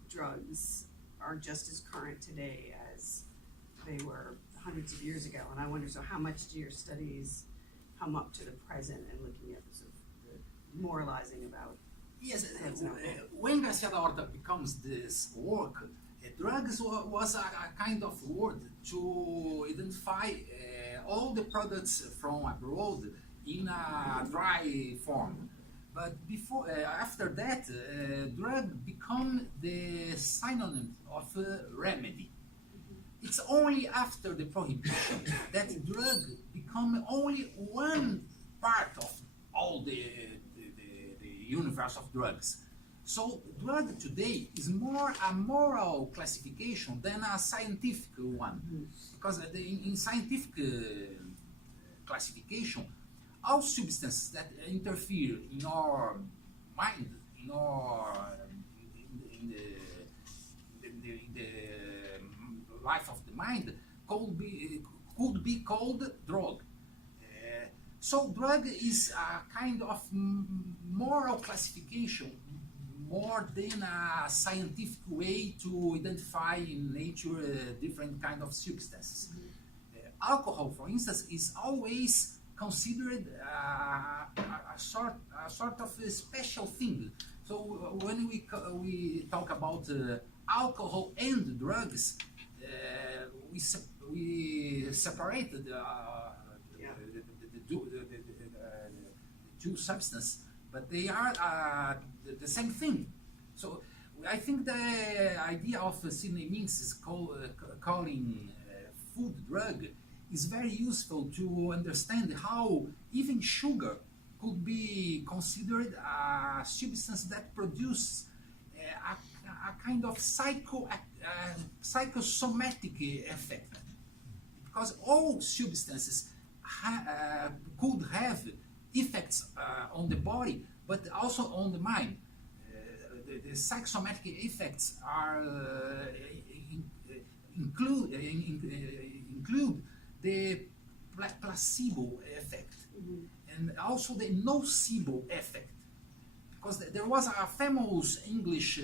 drugs are just as current today as they were hundreds of years ago. And I wonder, so how much do your studies come up to the present and looking at the moralizing about? Yes, when Garcia da Horta becomes this work, drugs was a kind of word to identify all the products from abroad in a dry form. But after that, drug become the synonym of remedy. It's only after the prohibition that drug become only one part of all the universe of drugs. So drug today is more a moral classification than a scientific one. Because in scientific classification, all substances that interfere in our mind, in the life of the mind, could be called drug. So drug is a kind of moral classification more than a scientific way to identify in nature different kind of substances. Alcohol, for instance, is always considered a sort of a special thing. So when we talk about alcohol and drugs, we separated the two substances, but they are the same thing. So I think the idea of Sidney Mintz's calling food drug is very useful to understand how even sugar could be considered a substance that produces a kind of psychosomatic effect, because all substances could have effects on the body, but also on the mind. the psychosomatic effects are include the placebo effect and also the nocebo effect. Because there was a famous English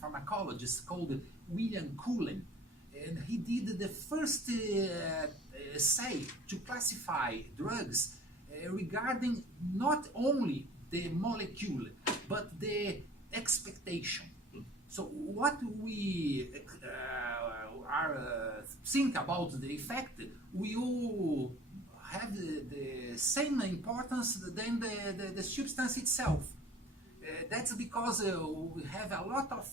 pharmacologist called William Cullen, and he did the first essay to classify drugs regarding not only the molecule but the expectation. So what we think about the effect will have the same importance than the substance itself. That's because we have a lot of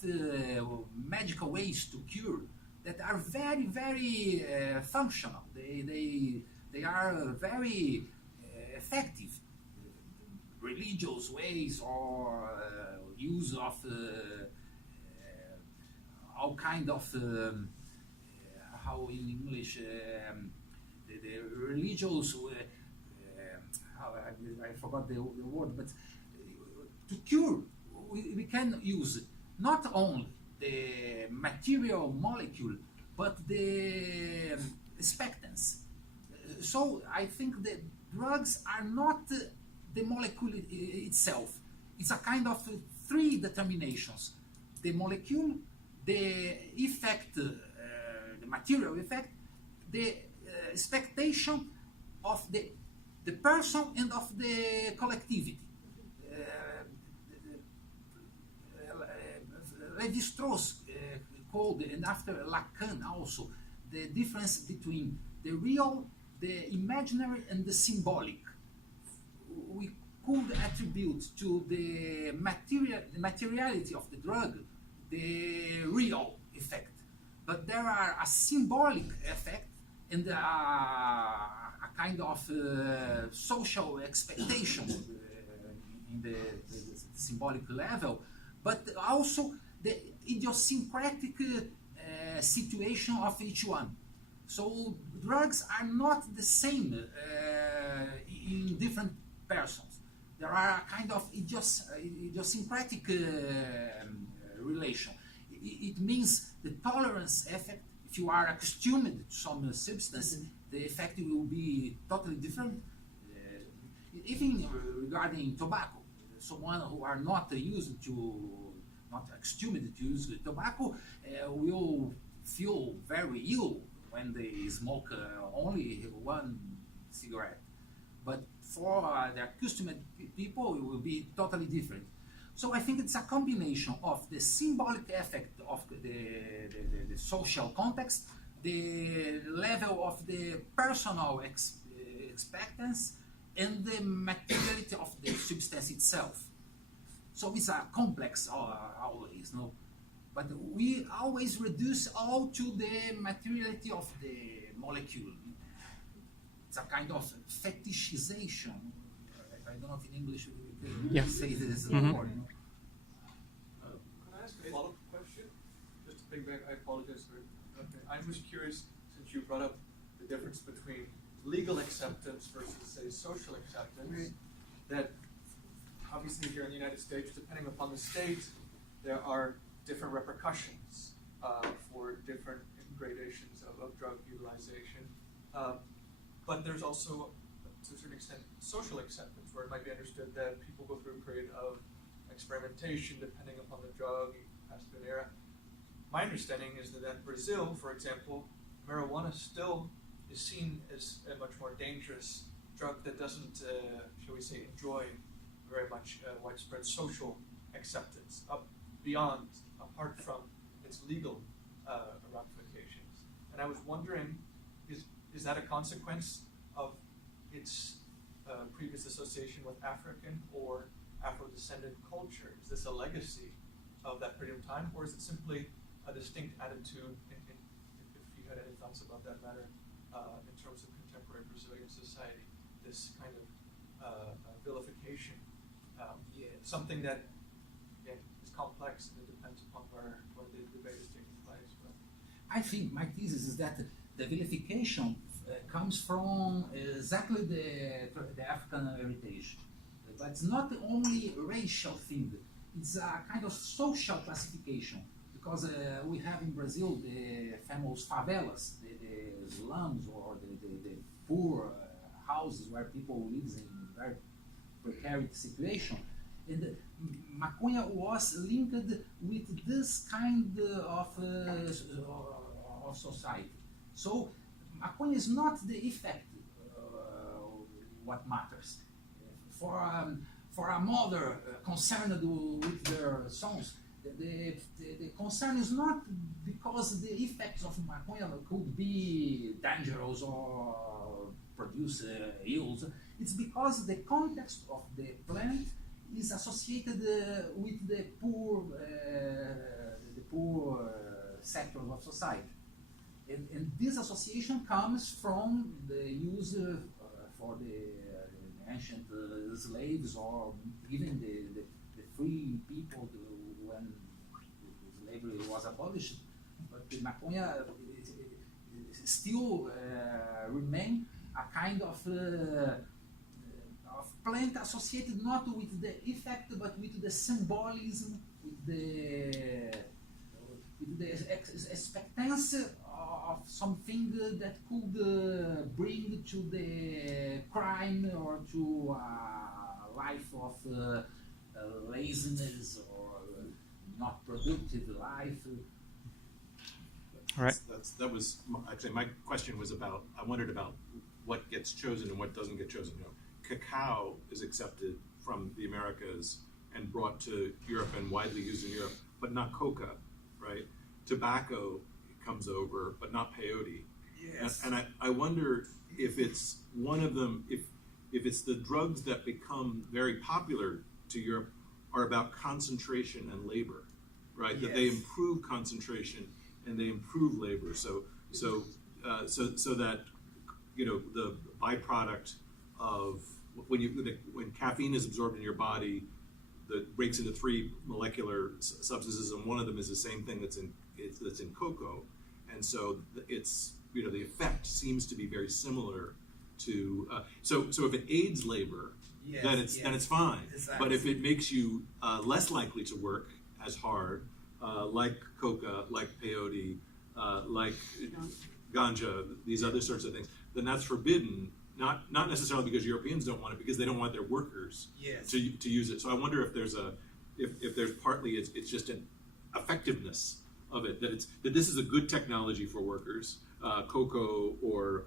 medical ways to cure that are very, very functional. They are very effective. Religious ways or use of all kind of how in English the religious how I forgot the word, but to cure we can use not only the material molecule but the expectance. So I think that drugs are not the molecule itself. It's a kind of three determinations: the molecule, the effect, the material effect, the expectation of the person and of the collectivity. Levi-Strauss called, and after Lacan also, the difference between the real, the imaginary, and the symbolic. We could attribute to the materiality of the drug the real effect, but there are a symbolic effect and a kind of social expectation in the symbolic level, but also the idiosyncratic situation of each one. So drugs are not the same in different persons. There are a kind of idiosyncratic relation. It means the tolerance effect. If you are accustomed to some substance, the effect will be totally different. Even regarding tobacco, someone who are not accustomed to use tobacco will feel very ill when they smoke only one cigarette. But for the accustomed people, it will be totally different. So I think it's a combination of the symbolic effect of the social context, the level of the personal expectance, and the materiality of the substance itself. So it's a complex always, no? But we always reduce all to the materiality of the molecule. It's a kind of fetishization. I don't know if in English we can say this word. Can I ask a follow-up question? Just to bring back, I apologize for it. Okay. I'm just curious, since you brought up the difference between legal acceptance versus, say, social acceptance, that obviously here in the United States, depending upon the state, there are different repercussions for different gradations of drug utilization. But there's also, to a certain extent, social acceptance, where it might be understood that people go through a period of experimentation depending upon the drug, past an era. My understanding is that in Brazil, for example, marijuana still is seen as a much more dangerous drug that doesn't, shall we say, enjoy very much widespread social acceptance, apart from its legal ramifications. And I was wondering, is that a consequence of its previous association with African or Afro-descendant culture? Is this a legacy of that period of time, or is it simply a distinct attitude, if you had any thoughts about that matter, in terms of contemporary Brazilian society, this kind of vilification, something that is complex and it depends upon where the debate is taking place. But I think my thesis is that the vilification comes from exactly the African heritage. But it's not only a racial thing. it's a kind of social classification, because we have in Brazil the famous favelas, the slums, or the poor houses where people live in very precarious situation. And maconha was linked with this kind of society. So maconha is not the effect what matters. For a mother concerned with their sons, the concern is not because the effects of maconha could be dangerous or produce ills. It's because the context of the plant is associated with the poor sectors of society. And this association comes from the use for the ancient slaves, or even the free people when slavery was abolished. But the maconha still remain a kind of plant associated not with the effect but with the symbolism, with the expectancy of something that could bring to the crime or to a life of laziness or not productive life. Right. That was actually my question was about. I wondered about what gets chosen and what doesn't get chosen. You know, cacao is accepted from the Americas and brought to Europe and widely used in Europe, but not coca, right? Tobacco comes over, but not peyote. Yes. And I wonder if it's one of them, if it's the drugs that become very popular to Europe are about concentration and labor, right? Yes. That they improve concentration and they improve labor. So that, you know, the byproduct of when caffeine is absorbed in your body, that breaks into 3 molecular substances, and one of them is the same thing that's in cocoa, and so it's, you know, the effect seems to be very similar to so if it aids labor, Yes, then it's fine. Exactly. But if it makes you less likely to work as hard, like coca, like peyote, like ganja, these other sorts of things, then that's forbidden. Not necessarily because Europeans don't want it, because they don't want their workers Yes. to use it. So I wonder if there's if there's partly it's just an effectiveness of it, that this is a good technology for workers, cocoa or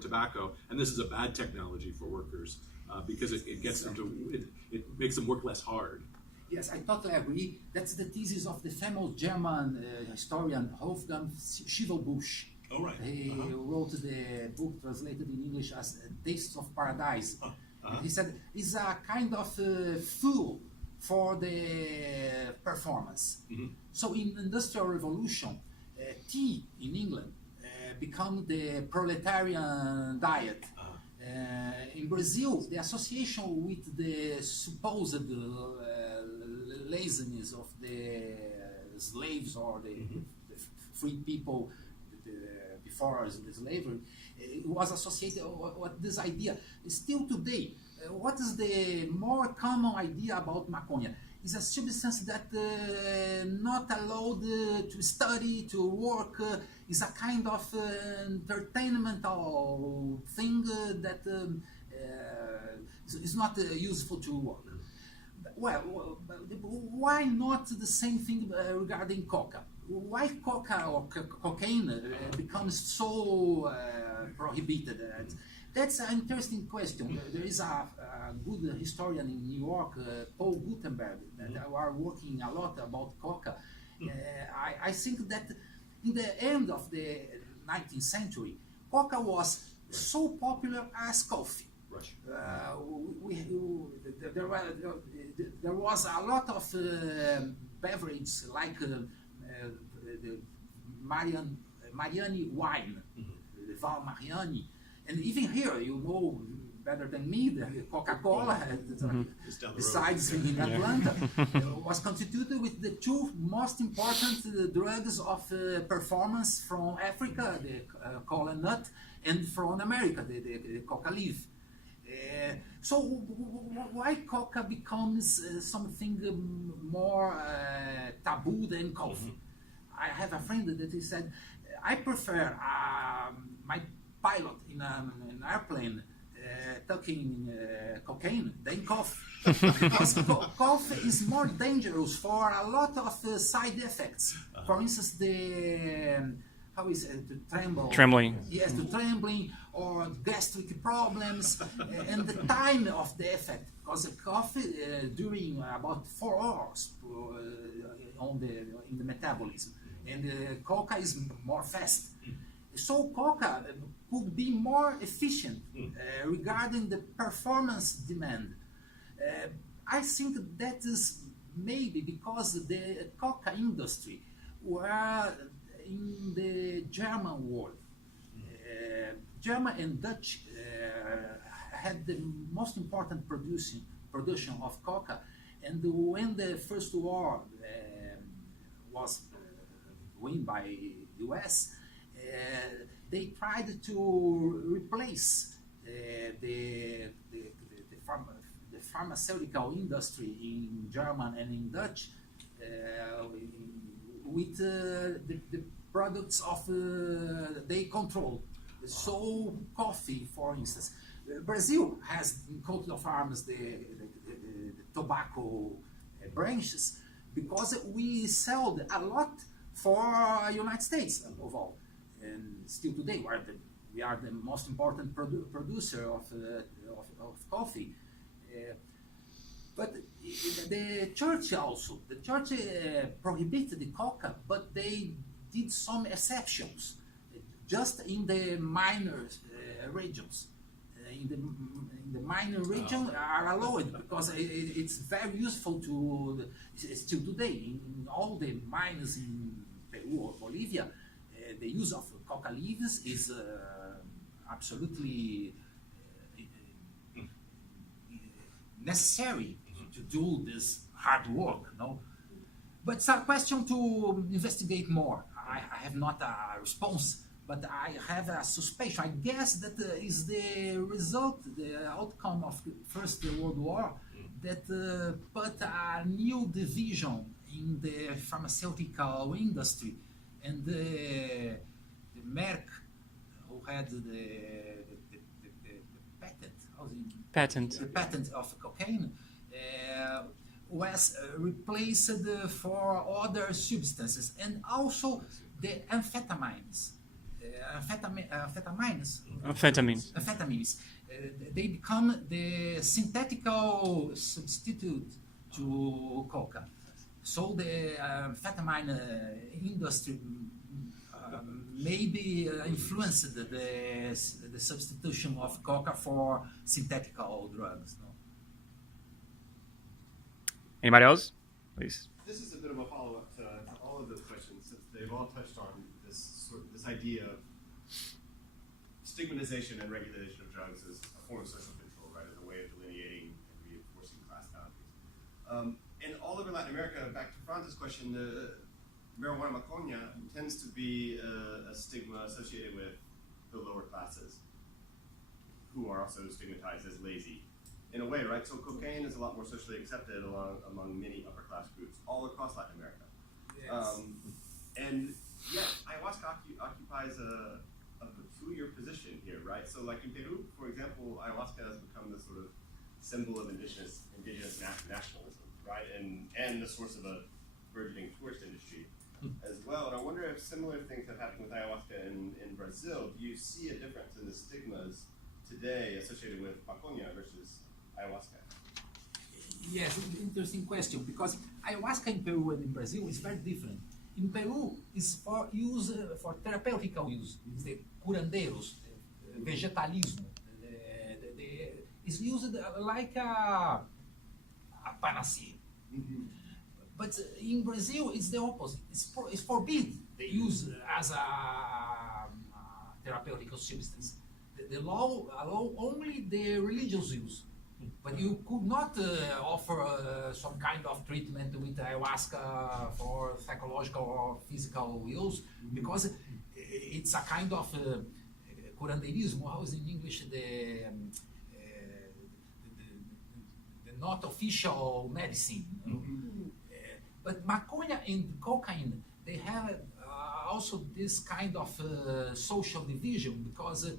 tobacco, and this is a bad technology for workers because it gets them to it makes them work less hard. Yes, I totally agree. That's the thesis of the famous German historian Wolfgang Schivelbusch. Oh, right. He wrote the book translated in English as Tastes of Paradise. He said it's a kind of fuel for the performance. Mm-hmm. So in Industrial Revolution, tea in England became the proletarian diet. In Brazil, the association with the supposed laziness of the slaves or the free people before the slavery was associated with this idea. Still today, what is the more common idea about maconha? It's a substance that not allowed to study, to work. Is a kind of entertainmental thing that is not useful to work. Well, why not the same thing regarding coca? Why coca or cocaine becomes so prohibited? That's an interesting question. There is a good historian in New York, Paul Gutenberg, that are working a lot about coca. I think that in the end of the 19th century, coca was so popular as coffee. Right. There was a lot of beverages like the Mariani wine, the Val Mariani, and even here, you know better than me, the Coca-Cola, besides in Atlanta, was constituted with the 2 most important drugs of performance from Africa, the cola nut, and from America, the coca leaf. So why coca becomes something more taboo than coffee? I have a friend that he said, I prefer my pilot in an airplane taking cocaine than coffee. Because coffee is more dangerous for a lot of side effects. For instance, the trembling. Yes, the trembling or gastric problems and the time of the effect. Because coffee during about 4 hours in the metabolism, and coca is more fast. So coca could be more efficient regarding the performance demand. I think that is maybe because the coca industry were in the German world. German and Dutch had the most important production of coca, and when the First War was won by US, they tried to replace the pharmaceutical industry in German and in Dutch with the products of they control. So coffee, for instance. Brazil has in coat of arms the tobacco branches because we sell a lot for United States of all. And still today we are the most important producer of coffee. But the church prohibited the coca, but they did some exceptions, just in the minor regions. In the minor region are allowed because it's very useful to still today in all the mines in Peru or Bolivia. The use of coca leaves is absolutely necessary to do this hard work, no? But it's a question to investigate more. I have not a response, but I have a suspicion. I guess that is the result, the outcome of the First World War, that put a new division in the pharmaceutical industry, and the Merck, who had the patent of cocaine, was replaced for other substances, and also the amphetamines. Amphetamines. They become the synthetical substitute to coca. So the amphetamine industry maybe influenced the substitution of coca for synthetical drugs. No? Anybody else? Please. This is a bit of a follow-up to all of those questions, since they've all touched on this idea of stigmatization and regulation of drugs as a form of social control, right, as a way of delineating and reinforcing class boundaries. And all over Latin America, back to Franz's question, marijuana maconha tends to be a stigma associated with the lower classes, who are also stigmatized as lazy. In a way, right? So cocaine is a lot more socially accepted among many upper class groups all across Latin America. Yes. And yet, ayahuasca occupies a peculiar position here, right? So like in Peru, for example, ayahuasca has become the sort of symbol of indigenous nationalism, right? And the source of a burgeoning tourist industry as well. And I wonder if similar things have happened with ayahuasca in Brazil. Do you see a difference in the stigmas today associated with maconha versus ayahuasca? Yes, interesting question, because ayahuasca in Peru and in Brazil is very different. In Peru, it's for use, for therapeutical use. It's the curandeiros, vegetalismo. It's used like a panacea. Mm-hmm. But in Brazil, it's the opposite. It's forbidden the use as a therapeutic substance. The law allows only the religious use. But you could not offer some kind of treatment with ayahuasca for psychological or physical use, because it's a kind of curandeirismo. How is in English not official medicine. You know? But maconha and cocaine, they have also this kind of social division, because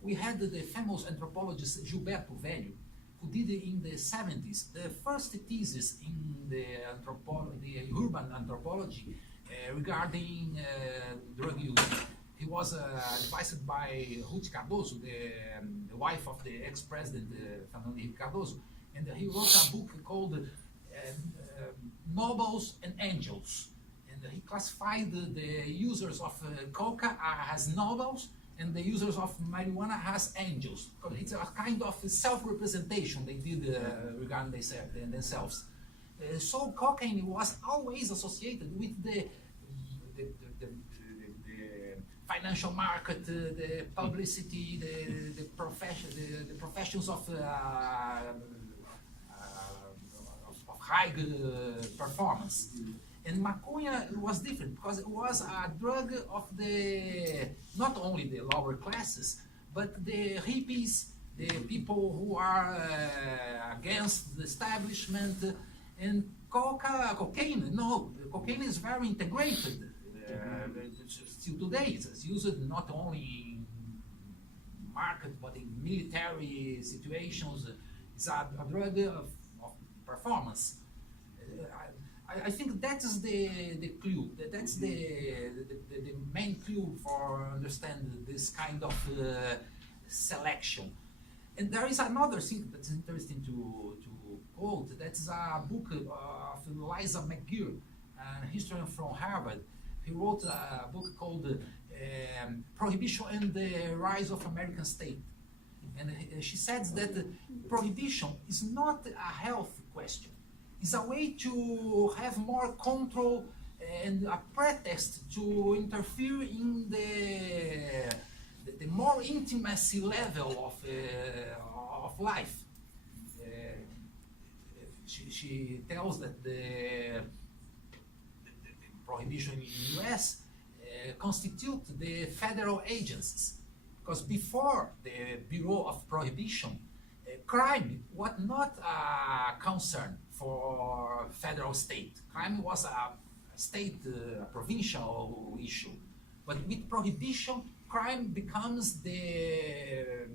we had the famous anthropologist Gilberto Velho, who did in the 70s the first thesis in the urban anthropology regarding drug use. He was advised by Ruth Cardoso, the wife of the ex-president Fernando Henrique Cardoso, and he wrote a book called Nobles and Angels. And he classified the users of coca as nobles and the users of marijuana as angels. It's a kind of self-representation they did regarding themselves. So cocaine was always associated with the financial market, the publicity, the professions of high performance. And maconha was different because it was a drug of not only the lower classes, but the hippies, the people who are against the establishment. And cocaine is very integrated. Still today, it's used not only in market but in military situations. It's a drug of performance. I think that is the clue. That's the main clue for understanding this kind of selection. And there is another thing that's interesting to quote. That's a book of Liza McGill, a historian from Harvard. He wrote a book called Prohibition and the Rise of American State. And she says that prohibition is not a health question. It's a way to have more control and a pretext to interfere in the more intimacy level of life. She tells that the prohibition in the US constitute the federal agencies, because before the Bureau of Prohibition, crime was not a concern for federal state. Crime was a state, a provincial issue. But with prohibition, crime becomes the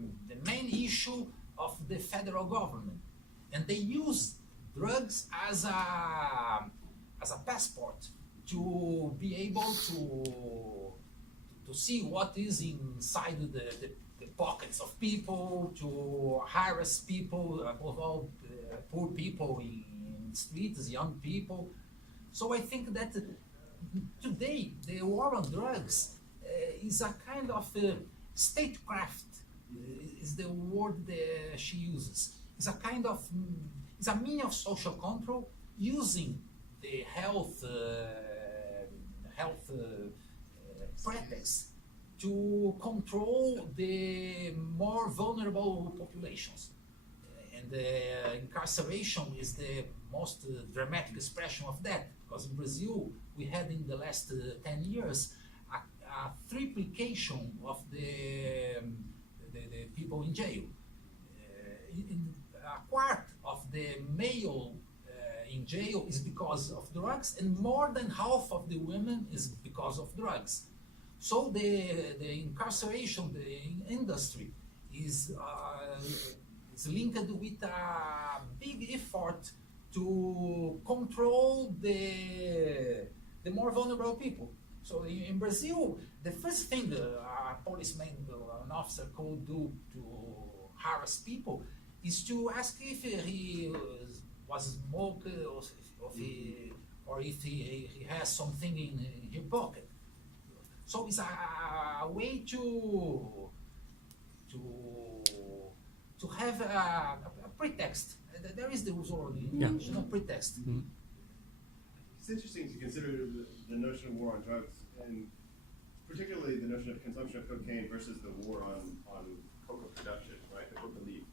main issue of the federal government. And they use drugs as a passport to be able to see what is inside the pockets of people, to harass people, above all poor people in streets, young people. So I think that today the war on drugs is a kind of statecraft, is the word that she uses. It's a kind of, it's a means of social control using the health pretext to control the more vulnerable populations. And incarceration is the most dramatic expression of that, because in Brazil we had in the last 10 years a triplication of the people in jail. A quarter of the male in jail is because of drugs, and more than half of the women is because of drugs. So the incarceration, the industry is linked with a big effort to control the more vulnerable people. So in Brazil, the first thing a policeman, an officer could do to harass people is to ask if he was smoke or if he has something in his pocket. So it's a way to have a pretext. There is the word intentional pretext. Mm-hmm. It's interesting to consider the notion of war on drugs, and particularly the notion of consumption of cocaine versus the war on coca production, right? The coca leaf.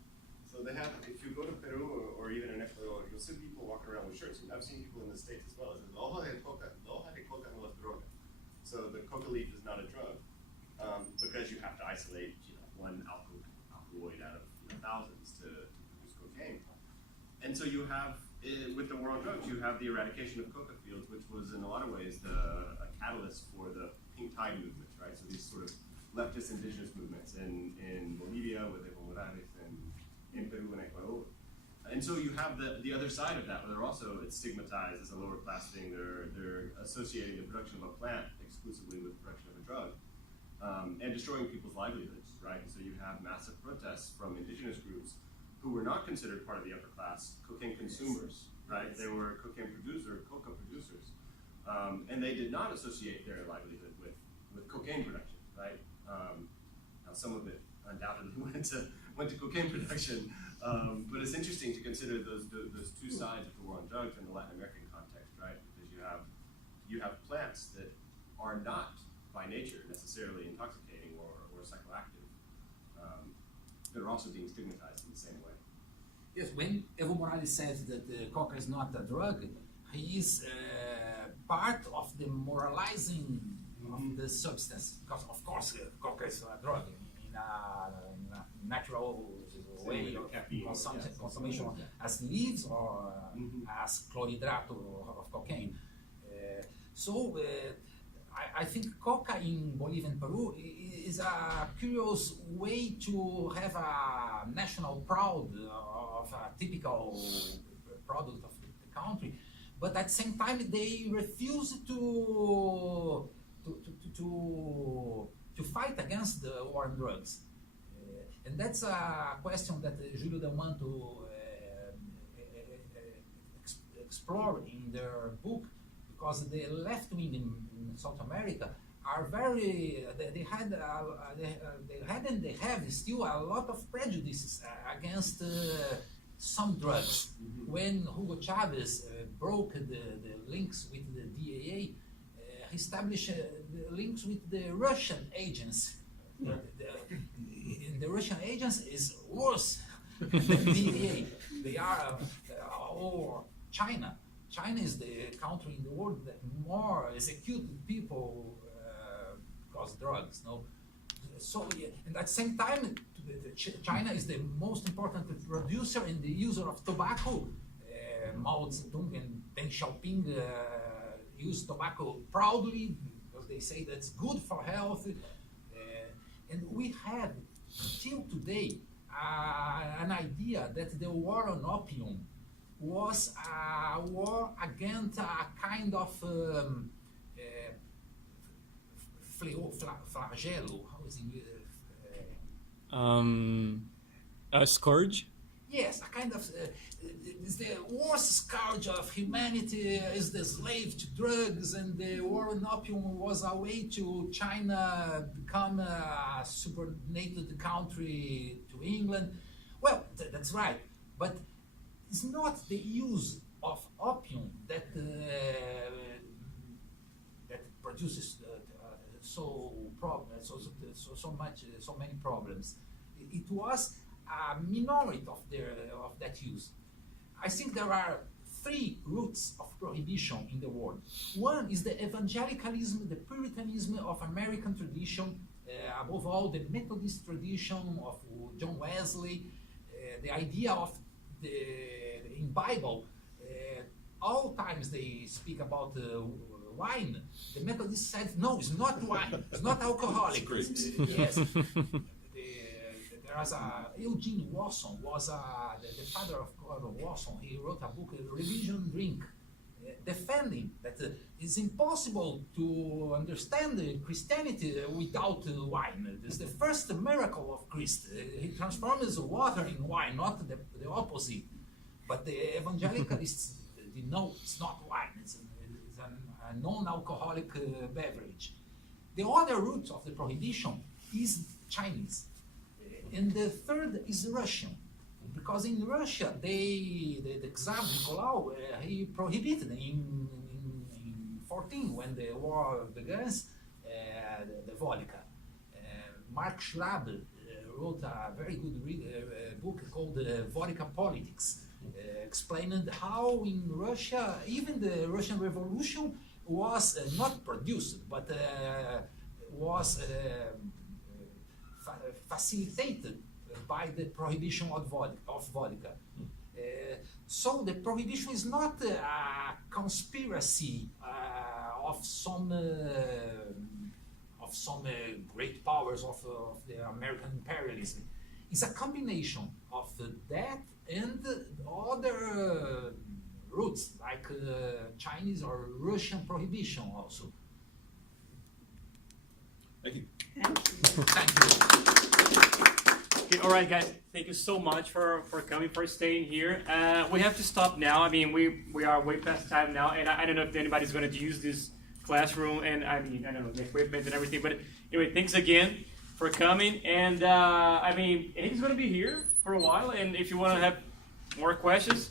So they have, if you go to Peru or even in Ecuador, you'll see people walking around with shirts. And I've seen people in the States as well. It says, hoja de coca no es droga. So the coca leaf is not a drug, because you have to isolate one alkaloid out of thousands to produce cocaine. And so you have, with the war on drugs, you have the eradication of coca fields, which was in a lot of ways a catalyst for the pink tide movements, right? So these sort of leftist indigenous movements in Bolivia with Evo Morales and in Peru and Ecuador. And so you have the other side of that, where they're also, it's stigmatized as a lower class thing. They're associating the production of a plant exclusively with the production of a drug, and destroying people's livelihoods, right? And so you have massive protests from indigenous groups who were not considered part of the upper class, cocaine consumers, right? They were coca producers, and they did not associate their livelihood with cocaine production, right? Now some of it undoubtedly went to cocaine production, but it's interesting to consider those two sides of the war on drugs in the Latin American context, right? Because you have plants that are not by nature necessarily intoxicating or psychoactive, that are also being stigmatized in the same way. Yes, when Evo Morales says that coca is not a drug, he is part of the moralizing of the substance. Because of course, coca is a drug in a natural way of consumption, as leaves or as chlorhydrate of cocaine. I think coca in Bolivia and Peru is a curious way to have a national proud of a typical product of the country, but at the same time they refuse to fight against the war on drugs. And that's a question that Júlio Del Manto explored in their book, because the left wing in South America are very, they had and they have still a lot of prejudices against some drugs. When Hugo Chavez broke the links with the DAA, he established the links with the Russian agents. The Russian agents is worse than DAA. They are, or China. China is the country in the world that more executed people because drugs. No, so and at the same time, China is the most important producer and the user of tobacco. Mao Zedong and Deng Xiaoping use tobacco proudly because they say that's good for health. And we have till today an idea that the war on opium was a war against a kind of flagelo. How is it? A scourge? Yes, a kind of is the worst scourge of humanity is the slave to drugs, and the war on opium was a way to China become a subordinated country to England. Well, that's right, but it's not the use of opium that that produces so many problems. It was a minority of that use. I think there are three roots of prohibition in the world. One is the evangelicalism, the Puritanism of American tradition, above all the Methodist tradition of John Wesley, the idea of in Bible, all times they speak about wine. The Methodists said, no, it's not wine, it's not alcoholic. Yes. There was Eugene Watson, was the father of God Watson. He wrote a book, Religion Drink, defending that it's impossible to understand Christianity without wine. It's the first miracle of Christ. He transforms water in wine, not the opposite. But the evangelicalists know it's not wine, it's a non-alcoholic beverage. The other root of the prohibition is Chinese. And the third is Russian, because in Russia, the Tsar Nicolau, he prohibited in 14, when the war begins, the vodka. Mark Schwab wrote a very good book called Vodka Politics, explaining how in Russia, even the Russian Revolution was not produced, but was facilitated by the prohibition of vodka. So the prohibition is not a conspiracy of some great powers of the American imperialism. It's a combination of that and other roots like Chinese or Russian prohibition also. Thank you. Thank you. Okay, all right, guys. Thank you so much for coming, for staying here. We have to stop now. I mean, we are way past time now, and I don't know if anybody's going to use this classroom, and I mean, I don't know, the equipment and everything. But anyway, thanks again for coming. And I mean, he's going to be here for a while, and if you want to have more questions,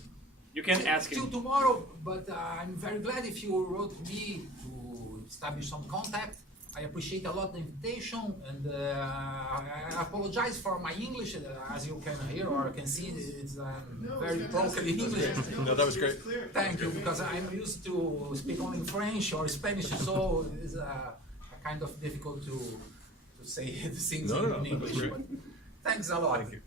you can ask Till him. tomorrow, but I'm very glad if you wrote me to establish some contact. I appreciate a lot the invitation, and I apologize for my English, as you can hear or can see, it's very broken English. No, that was great. Thank you, because I'm used to speak only French or Spanish, so it's kind of difficult to say the things No, in that's English. great. But thanks a lot. Thank you.